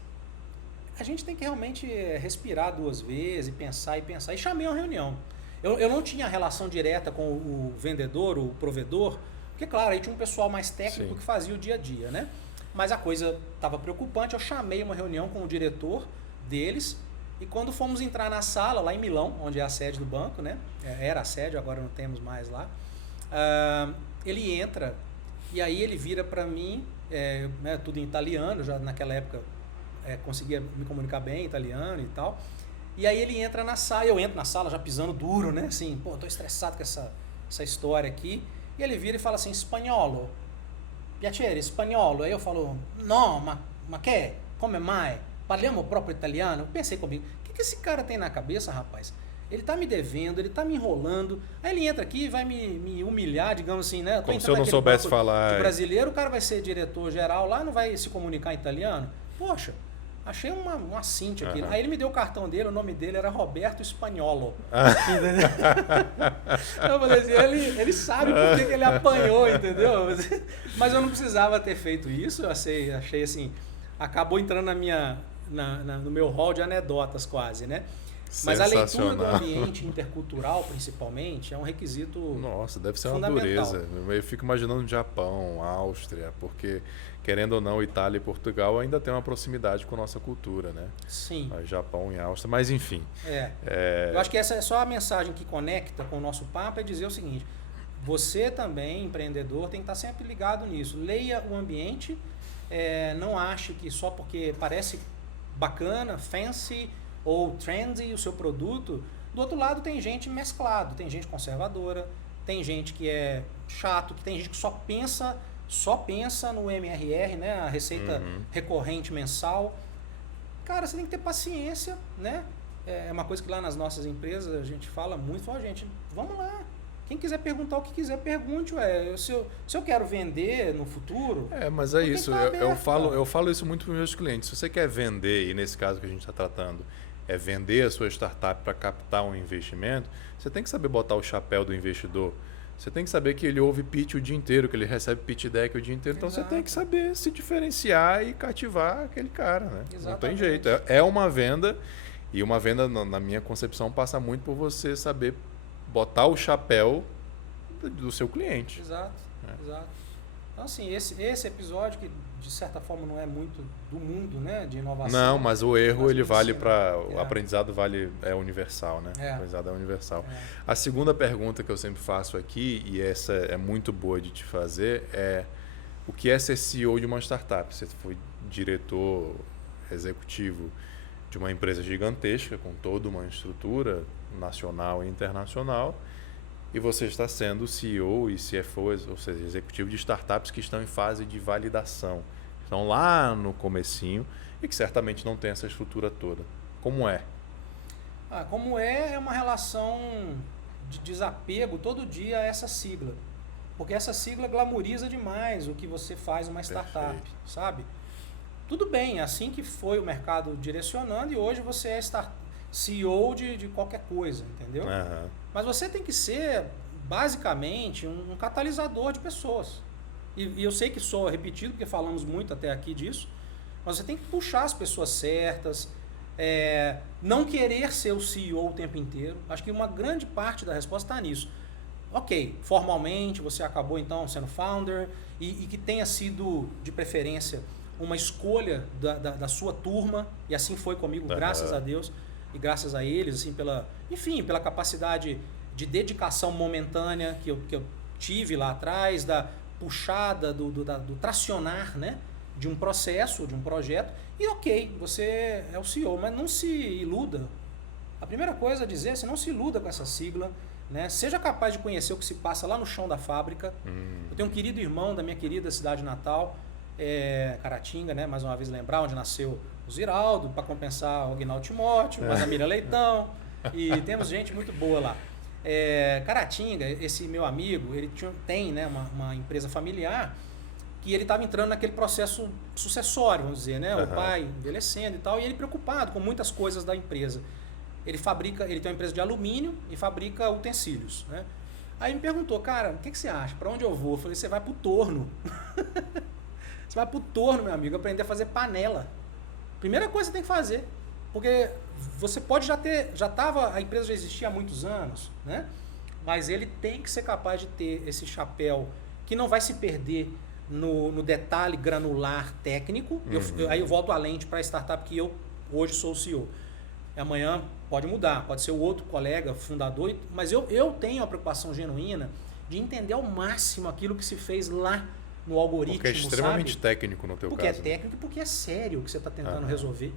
a gente tem que realmente respirar 2 vezes e pensar. E chamei uma reunião. Eu não tinha relação direta com o vendedor, o provedor, porque, claro, aí tinha um pessoal mais técnico Sim. que fazia o dia a dia, né? Mas a coisa estava preocupante. Eu chamei uma reunião com o diretor deles. E quando fomos entrar na sala, lá em Milão, onde é a sede do banco, né? Era a sede, agora não temos mais lá. Ele entra e aí ele vira para mim, né, tudo em italiano, já naquela época conseguia me comunicar bem em italiano e tal. E aí ele entra na sala, eu entro na sala já pisando duro, né? Assim, pô, tô estressado com essa história aqui. E ele vira e fala assim, espanholo, piacere, espanholo. Aí eu falo, no, ma che? Come mai? Parliamo próprio italiano? Eu pensei comigo, o que esse cara tem na cabeça, rapaz? Ele tá me devendo, ele tá me enrolando. Aí ele entra aqui e vai me humilhar, digamos assim, né? Como se eu não soubesse falar. De brasileiro, o cara vai ser diretor geral lá, não vai se comunicar em italiano? Poxa, achei uma cinta aqui. Aí ele me deu o cartão dele, o nome dele era Roberto Spagnolo. Entendeu? Eu falei assim, ele sabe por que ele apanhou, entendeu? Mas eu não precisava ter feito isso, eu achei assim, acabou entrando no meu hall de anedotas quase, né? Mas a leitura do ambiente intercultural, principalmente, é um requisito Nossa, deve ser uma fundamental. dureza. Eu fico imaginando Japão, Áustria, porque, querendo ou não, Itália e Portugal ainda tem uma proximidade com a nossa cultura, né? Sim. Mas Japão e Áustria, mas enfim. Eu acho que essa é só a mensagem que conecta com o nosso papo, é dizer o seguinte, você também, empreendedor, tem que estar sempre ligado nisso. Leia o ambiente, não ache que só porque parece bacana, fancy ou trendy o seu produto, do outro lado tem gente mesclado, tem gente conservadora, tem gente que é chato, que tem gente que só pensa no MRR, né, a receita recorrente mensal. Cara, você tem que ter paciência, né? É uma coisa que lá nas nossas empresas a gente fala muito, gente, vamos lá. Quem quiser perguntar o que quiser, pergunte. Se eu quero vender no futuro... Mas é isso. Eu falo isso muito para os meus clientes. Se você quer vender, e nesse caso que a gente está tratando, é vender a sua startup para captar um investimento, você tem que saber botar o chapéu do investidor. Você tem que saber que ele ouve pitch o dia inteiro, que ele recebe pitch deck o dia inteiro. Então você tem que saber se diferenciar e cativar aquele cara, né? Exatamente. Não tem jeito. É uma venda, e uma venda, na minha concepção, passa muito por você saber botar o chapéu do seu cliente. Exato. Então, assim, esse episódio, que de certa forma não é muito do mundo, né, de inovação. Não, mas o erro, ele vale para... O É. aprendizado é universal, né? O aprendizado é universal. É. A segunda pergunta que eu sempre faço aqui, e essa é muito boa de te fazer, é o que é ser CEO de uma startup? Você foi diretor executivo de uma empresa gigantesca, com toda uma estrutura nacional e internacional, e você está sendo CEO e CFO, ou seja, executivo de startups que estão em fase de validação. Estão lá no comecinho e que certamente não tem essa estrutura toda. Como é? Como é uma relação de desapego todo dia a essa sigla. Porque essa sigla glamoriza demais o que você faz numa startup, Perfeito. sabe? Tudo bem, assim que foi o mercado direcionando, e hoje você é CEO de qualquer coisa, entendeu? Aham. Mas você tem que ser, basicamente, um catalisador de pessoas. E eu sei que sou repetido, porque falamos muito até aqui disso, mas você tem que puxar as pessoas certas, não querer ser o CEO o tempo inteiro. Acho que uma grande parte da resposta está nisso. Ok, formalmente você acabou então sendo founder, e que tenha sido, de preferência, uma escolha da sua turma, e assim foi comigo, graças a Deus. E graças a eles, assim, pela capacidade de dedicação momentânea que eu tive lá atrás, da puxada, do tracionar, né, de um processo, de um projeto. E ok, você é o CEO, mas não se iluda. A primeira coisa a dizer é: não se iluda com essa sigla. né? Seja capaz de conhecer o que se passa lá no chão da fábrica. Eu tenho um querido irmão da minha querida cidade natal, Caratinga, né? Mais uma vez lembrar onde nasceu o Ziraldo, para compensar o Aguinaldo Timóteo, mas a Mira Leitão, e temos gente muito boa lá. Caratinga, esse meu amigo, ele tem, né, uma empresa familiar que ele estava entrando naquele processo sucessório, vamos dizer, né? O pai envelhecendo e tal, e ele preocupado com muitas coisas da empresa. Ele tem uma empresa de alumínio e fabrica utensílios, né? Aí me perguntou, cara, o que você acha? Para onde eu vou? Eu falei, você vai pro torno. Você vai pro torno, meu amigo, aprender a fazer panela. Primeira coisa que você tem que fazer. Porque você pode a empresa já existia há muitos anos, né? Mas ele tem que ser capaz de ter esse chapéu que não vai se perder no detalhe granular técnico. Aí eu volto além para a startup que eu hoje sou o CEO. Amanhã pode mudar, pode ser o outro colega, fundador, mas eu tenho a preocupação genuína de entender ao máximo aquilo que se fez lá no algoritmo. Porque é extremamente técnico no teu caso. Porque é técnico e porque é sério o que você está tentando resolver.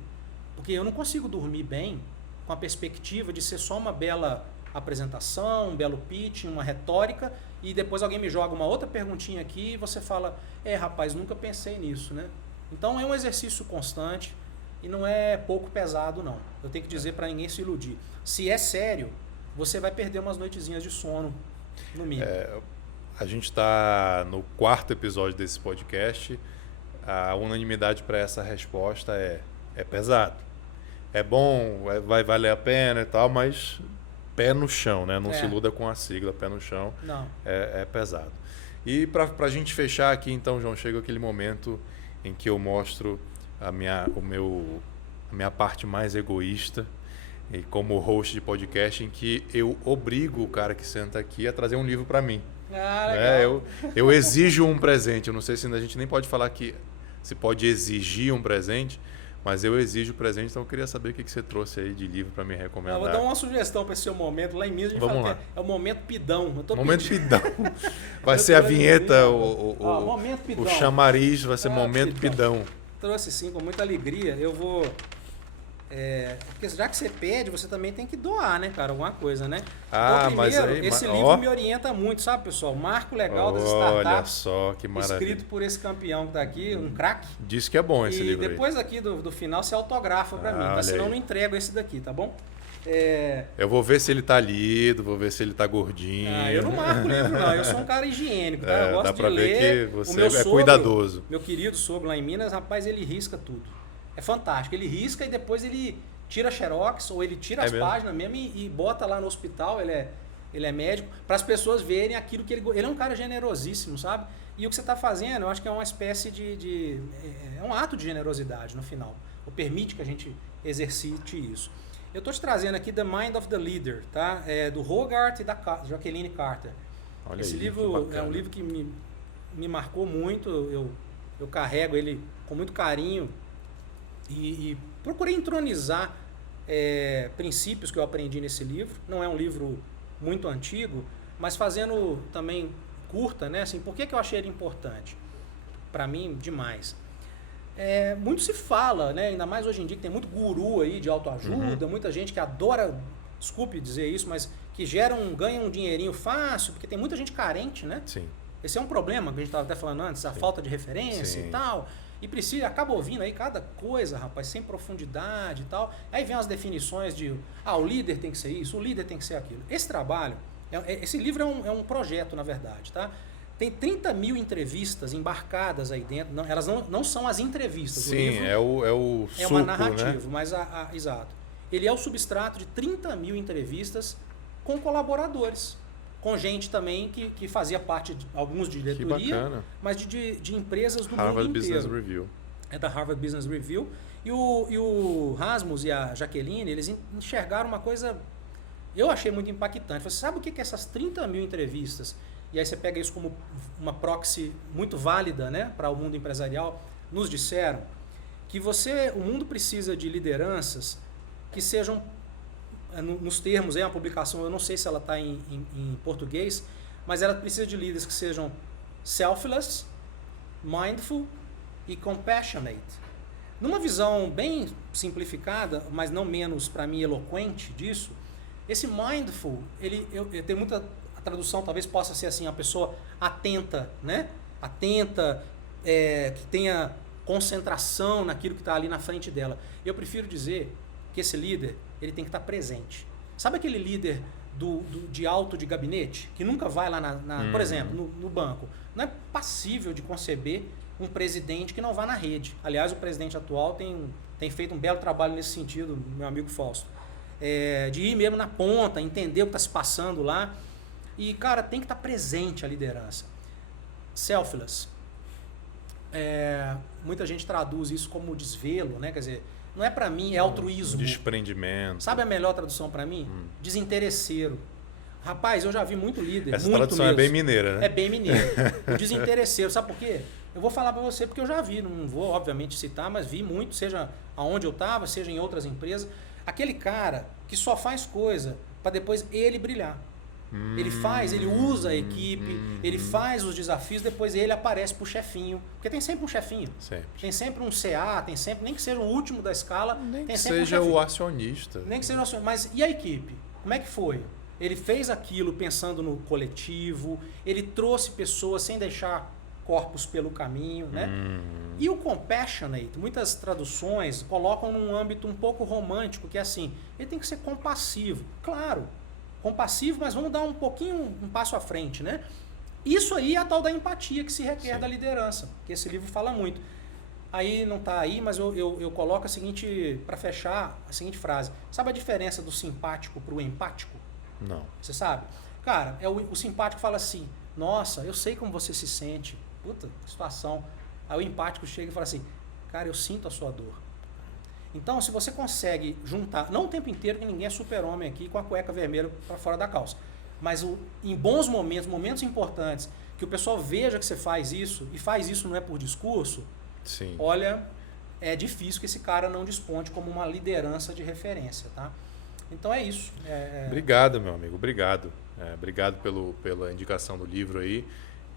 Porque eu não consigo dormir bem com a perspectiva de ser só uma bela apresentação, um belo pitch, uma retórica, e depois alguém me joga uma outra perguntinha aqui e você fala, rapaz, nunca pensei nisso, né? Então é um exercício constante. E não é pouco pesado, não. Eu tenho que dizer para ninguém se iludir. Se é sério, você vai perder umas noitezinhas de sono, no mínimo. A gente está no 4º episódio desse podcast. A unanimidade para essa resposta é pesado. É bom, vai valer a pena e tal, mas pé no chão, né? Não se iluda com a sigla, pé no chão. Não. É pesado. E para a gente fechar aqui, então, João, chega aquele momento em que eu mostro a minha parte mais egoísta e como host de podcast, em que eu obrigo o cara que senta aqui a trazer um livro para mim. Legal. Eu exijo um presente. Eu não sei se a gente nem pode falar que se pode exigir um presente, mas eu exijo o presente. Então eu queria saber o que você trouxe aí de livro para me recomendar. Eu vou dar uma sugestão para esse seu momento. Lá em Minas a gente fala que é o momento pidão. Momento pidão. Vai ser a vinheta, o chamariz vai ser momento pidão. Trouxe sim, com muita alegria. Eu vou... porque já que você pede, você também tem que doar, né, cara? Alguma coisa, né? Então, primeiro, esse livro me orienta muito, sabe, pessoal? Marco Legal das Startups. Olha só, que maravilha. Escrito por esse campeão que está aqui, um craque. Diz que é bom esse livro. E depois aqui do final você autografa para mim, tá? Senão eu não entrego esse daqui, tá bom? Eu vou ver se ele tá lido, vou ver se ele tá gordinho. Eu não marco livro, não. Eu sou um cara higiênico, tá? Eu gosto dá pra de ver ler. que você é cuidadoso. Meu querido sogro lá em Minas, rapaz, ele risca tudo. É fantástico. Ele risca e depois ele tira xerox ou ele tira as páginas mesmo e bota lá no hospital. Ele é médico, para as pessoas verem aquilo que ele é um cara generosíssimo, sabe? E o que você está fazendo, eu acho que é uma espécie é um ato de generosidade no final. Ou permite que a gente exercite isso. Eu estou te trazendo aqui The Mind of the Leader, tá? Do Hogarth e da Jacqueline Carter. Olha esse aí, livro é um livro que me marcou muito. Eu carrego ele com muito carinho e procurei entronizar princípios que eu aprendi nesse livro. Não é um livro muito antigo, mas fazendo também curta, né? Assim, por que eu achei ele importante? Para mim, demais. Muito se fala, né? Ainda mais hoje em dia que tem muito guru aí de autoajuda, muita gente que adora, desculpe dizer isso, mas que ganha um dinheirinho fácil, porque tem muita gente carente, né? Sim. Esse é um problema que a gente estava até falando antes, a falta de referência e tal. E acaba ouvindo aí cada coisa, rapaz, sem profundidade e tal. Aí vem as definições de, o líder tem que ser isso, o líder tem que ser aquilo. Esse trabalho, esse livro é um projeto, na verdade, tá? Tem 30 mil entrevistas embarcadas aí dentro. Não, elas não são as entrevistas. Sim, o livro é suco, uma narrativa, né? Mas exato. Ele é o substrato de 30 mil entrevistas com colaboradores. Com gente também que fazia parte, alguns de diretoria, mas de empresas do Harvard mundo inteiro. Business Review. É da Harvard Business Review. E o Rasmus e a Jaqueline, eles enxergaram uma coisa, eu achei muito impactante. Você sabe o que essas 30 mil entrevistas, e aí você pega isso como uma proxy muito válida, né, para o mundo empresarial, nos disseram? Que o mundo precisa de lideranças que sejam, nos termos, uma publicação, eu não sei se ela está em português, mas ela precisa de líderes que sejam selfless, mindful e compassionate. Numa visão bem simplificada, mas não menos, para mim, eloquente disso, Esse mindful, eu tenho muita... A tradução talvez possa ser assim, a pessoa atenta, né? Atenta, que tenha concentração naquilo que está ali na frente dela. Eu prefiro dizer que esse líder, ele tem que estar presente. Sabe aquele líder de alto de gabinete, que nunca vai lá por exemplo, no banco? Não é passível de conceber um presidente que não vá na rede. Aliás, o presidente atual tem feito um belo trabalho nesse sentido, meu amigo Fausto. De ir mesmo na ponta, entender o que está se passando lá. E, cara, tem que estar presente a liderança. Selfless. Muita gente traduz isso como desvelo, né? Quer dizer, não é para mim, é altruísmo. Desprendimento. Sabe a melhor tradução para mim? Desinteresseiro. Rapaz, eu já vi muito líder. Essa muito tradução mesmo. é bem mineira, né? É bem mineiro. O desinteresseiro. Sabe por quê? Eu vou falar para você porque eu já vi. Não vou, obviamente, citar, mas vi muito, seja aonde eu estava, seja em outras empresas. Aquele cara que só faz coisa para depois ele brilhar. Ele usa a equipe, ele faz os desafios, depois ele aparece pro chefinho. Porque tem sempre um chefinho. Sempre. Tem sempre um CA, tem sempre, nem que seja o último da escala, nem tem que sempre seja um o acionista. Nem que seja o acionista. Mas e a equipe? Como é que foi? Ele fez aquilo pensando no coletivo, ele trouxe pessoas sem deixar corpos pelo caminho, né? E o compassionate, muitas traduções colocam num âmbito um pouco romântico, que é assim, ele tem que ser compassivo. Claro, compassivo, mas vamos dar um passo à frente, né? Isso aí é a tal da empatia que se requer da liderança, que esse livro fala muito. Aí não está aí, mas eu coloco a seguinte, para fechar, a seguinte frase. Sabe a diferença do simpático para o empático? Não. Você sabe? Cara, o simpático fala assim, nossa, eu sei como você se sente, puta, que situação. Aí o empático chega e fala assim, cara, eu sinto a sua dor. Então, se você consegue juntar, não o tempo inteiro, que ninguém é super-homem aqui com a cueca vermelha para fora da calça, mas em bons momentos importantes, que o pessoal veja que você faz isso, e faz isso não é por discurso, Sim. Olha, é difícil que esse cara não desponte como uma liderança de referência, tá? Então é isso. Obrigado, meu amigo, obrigado. Obrigado pela indicação do livro aí.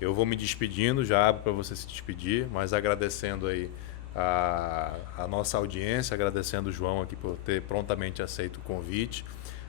Eu vou me despedindo, já abro para você se despedir, mas agradecendo aí a nossa audiência, agradecendo o João aqui por ter prontamente aceito o convite,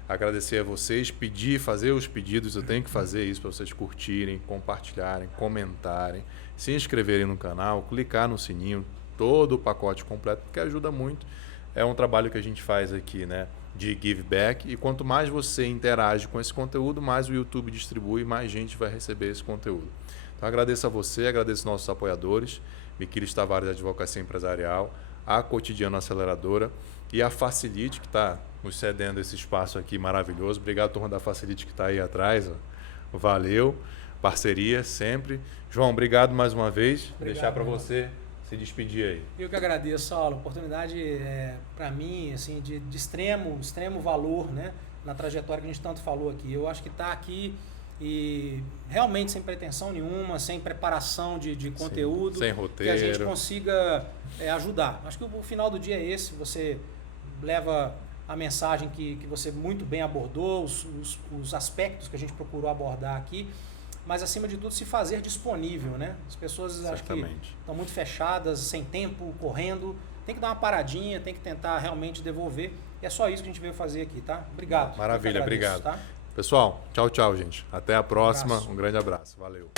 agradecer a vocês, fazer os pedidos, eu tenho que fazer isso para vocês curtirem, compartilharem, comentarem, se inscreverem no canal, clicar no sininho, todo o pacote completo, porque ajuda muito. É um trabalho que a gente faz aqui, né, de give back, e quanto mais você interage com esse conteúdo, mais o YouTube distribui, mais gente vai receber esse conteúdo. Então agradeço a você, agradeço nossos apoiadores, Miquiles Tavares Advocacia Empresarial, a Cotidiano Aceleradora e a Facilite, que está nos cedendo esse espaço aqui maravilhoso. Obrigado, turma da Facilite, que está aí atrás. Ó. Valeu, parceria sempre. João, obrigado mais uma vez. Vou deixar para você se despedir aí. Eu que agradeço, Saulo. A oportunidade para mim assim, de extremo valor, né, na trajetória que a gente tanto falou aqui. Eu acho que está aqui e realmente sem pretensão nenhuma, sem preparação de conteúdo, sem roteiro, que a gente consiga ajudar. Acho que o final do dia é esse, você leva a mensagem que você muito bem abordou, os aspectos que a gente procurou abordar aqui, mas acima de tudo se fazer disponível, né? As pessoas acho que estão muito fechadas, sem tempo, correndo, tem que dar uma paradinha, tem que tentar realmente devolver, e é só isso que a gente veio fazer aqui, tá? Obrigado. Maravilha, obrigado. Tá? Pessoal, tchau, gente. Até a próxima. Um grande abraço. Valeu.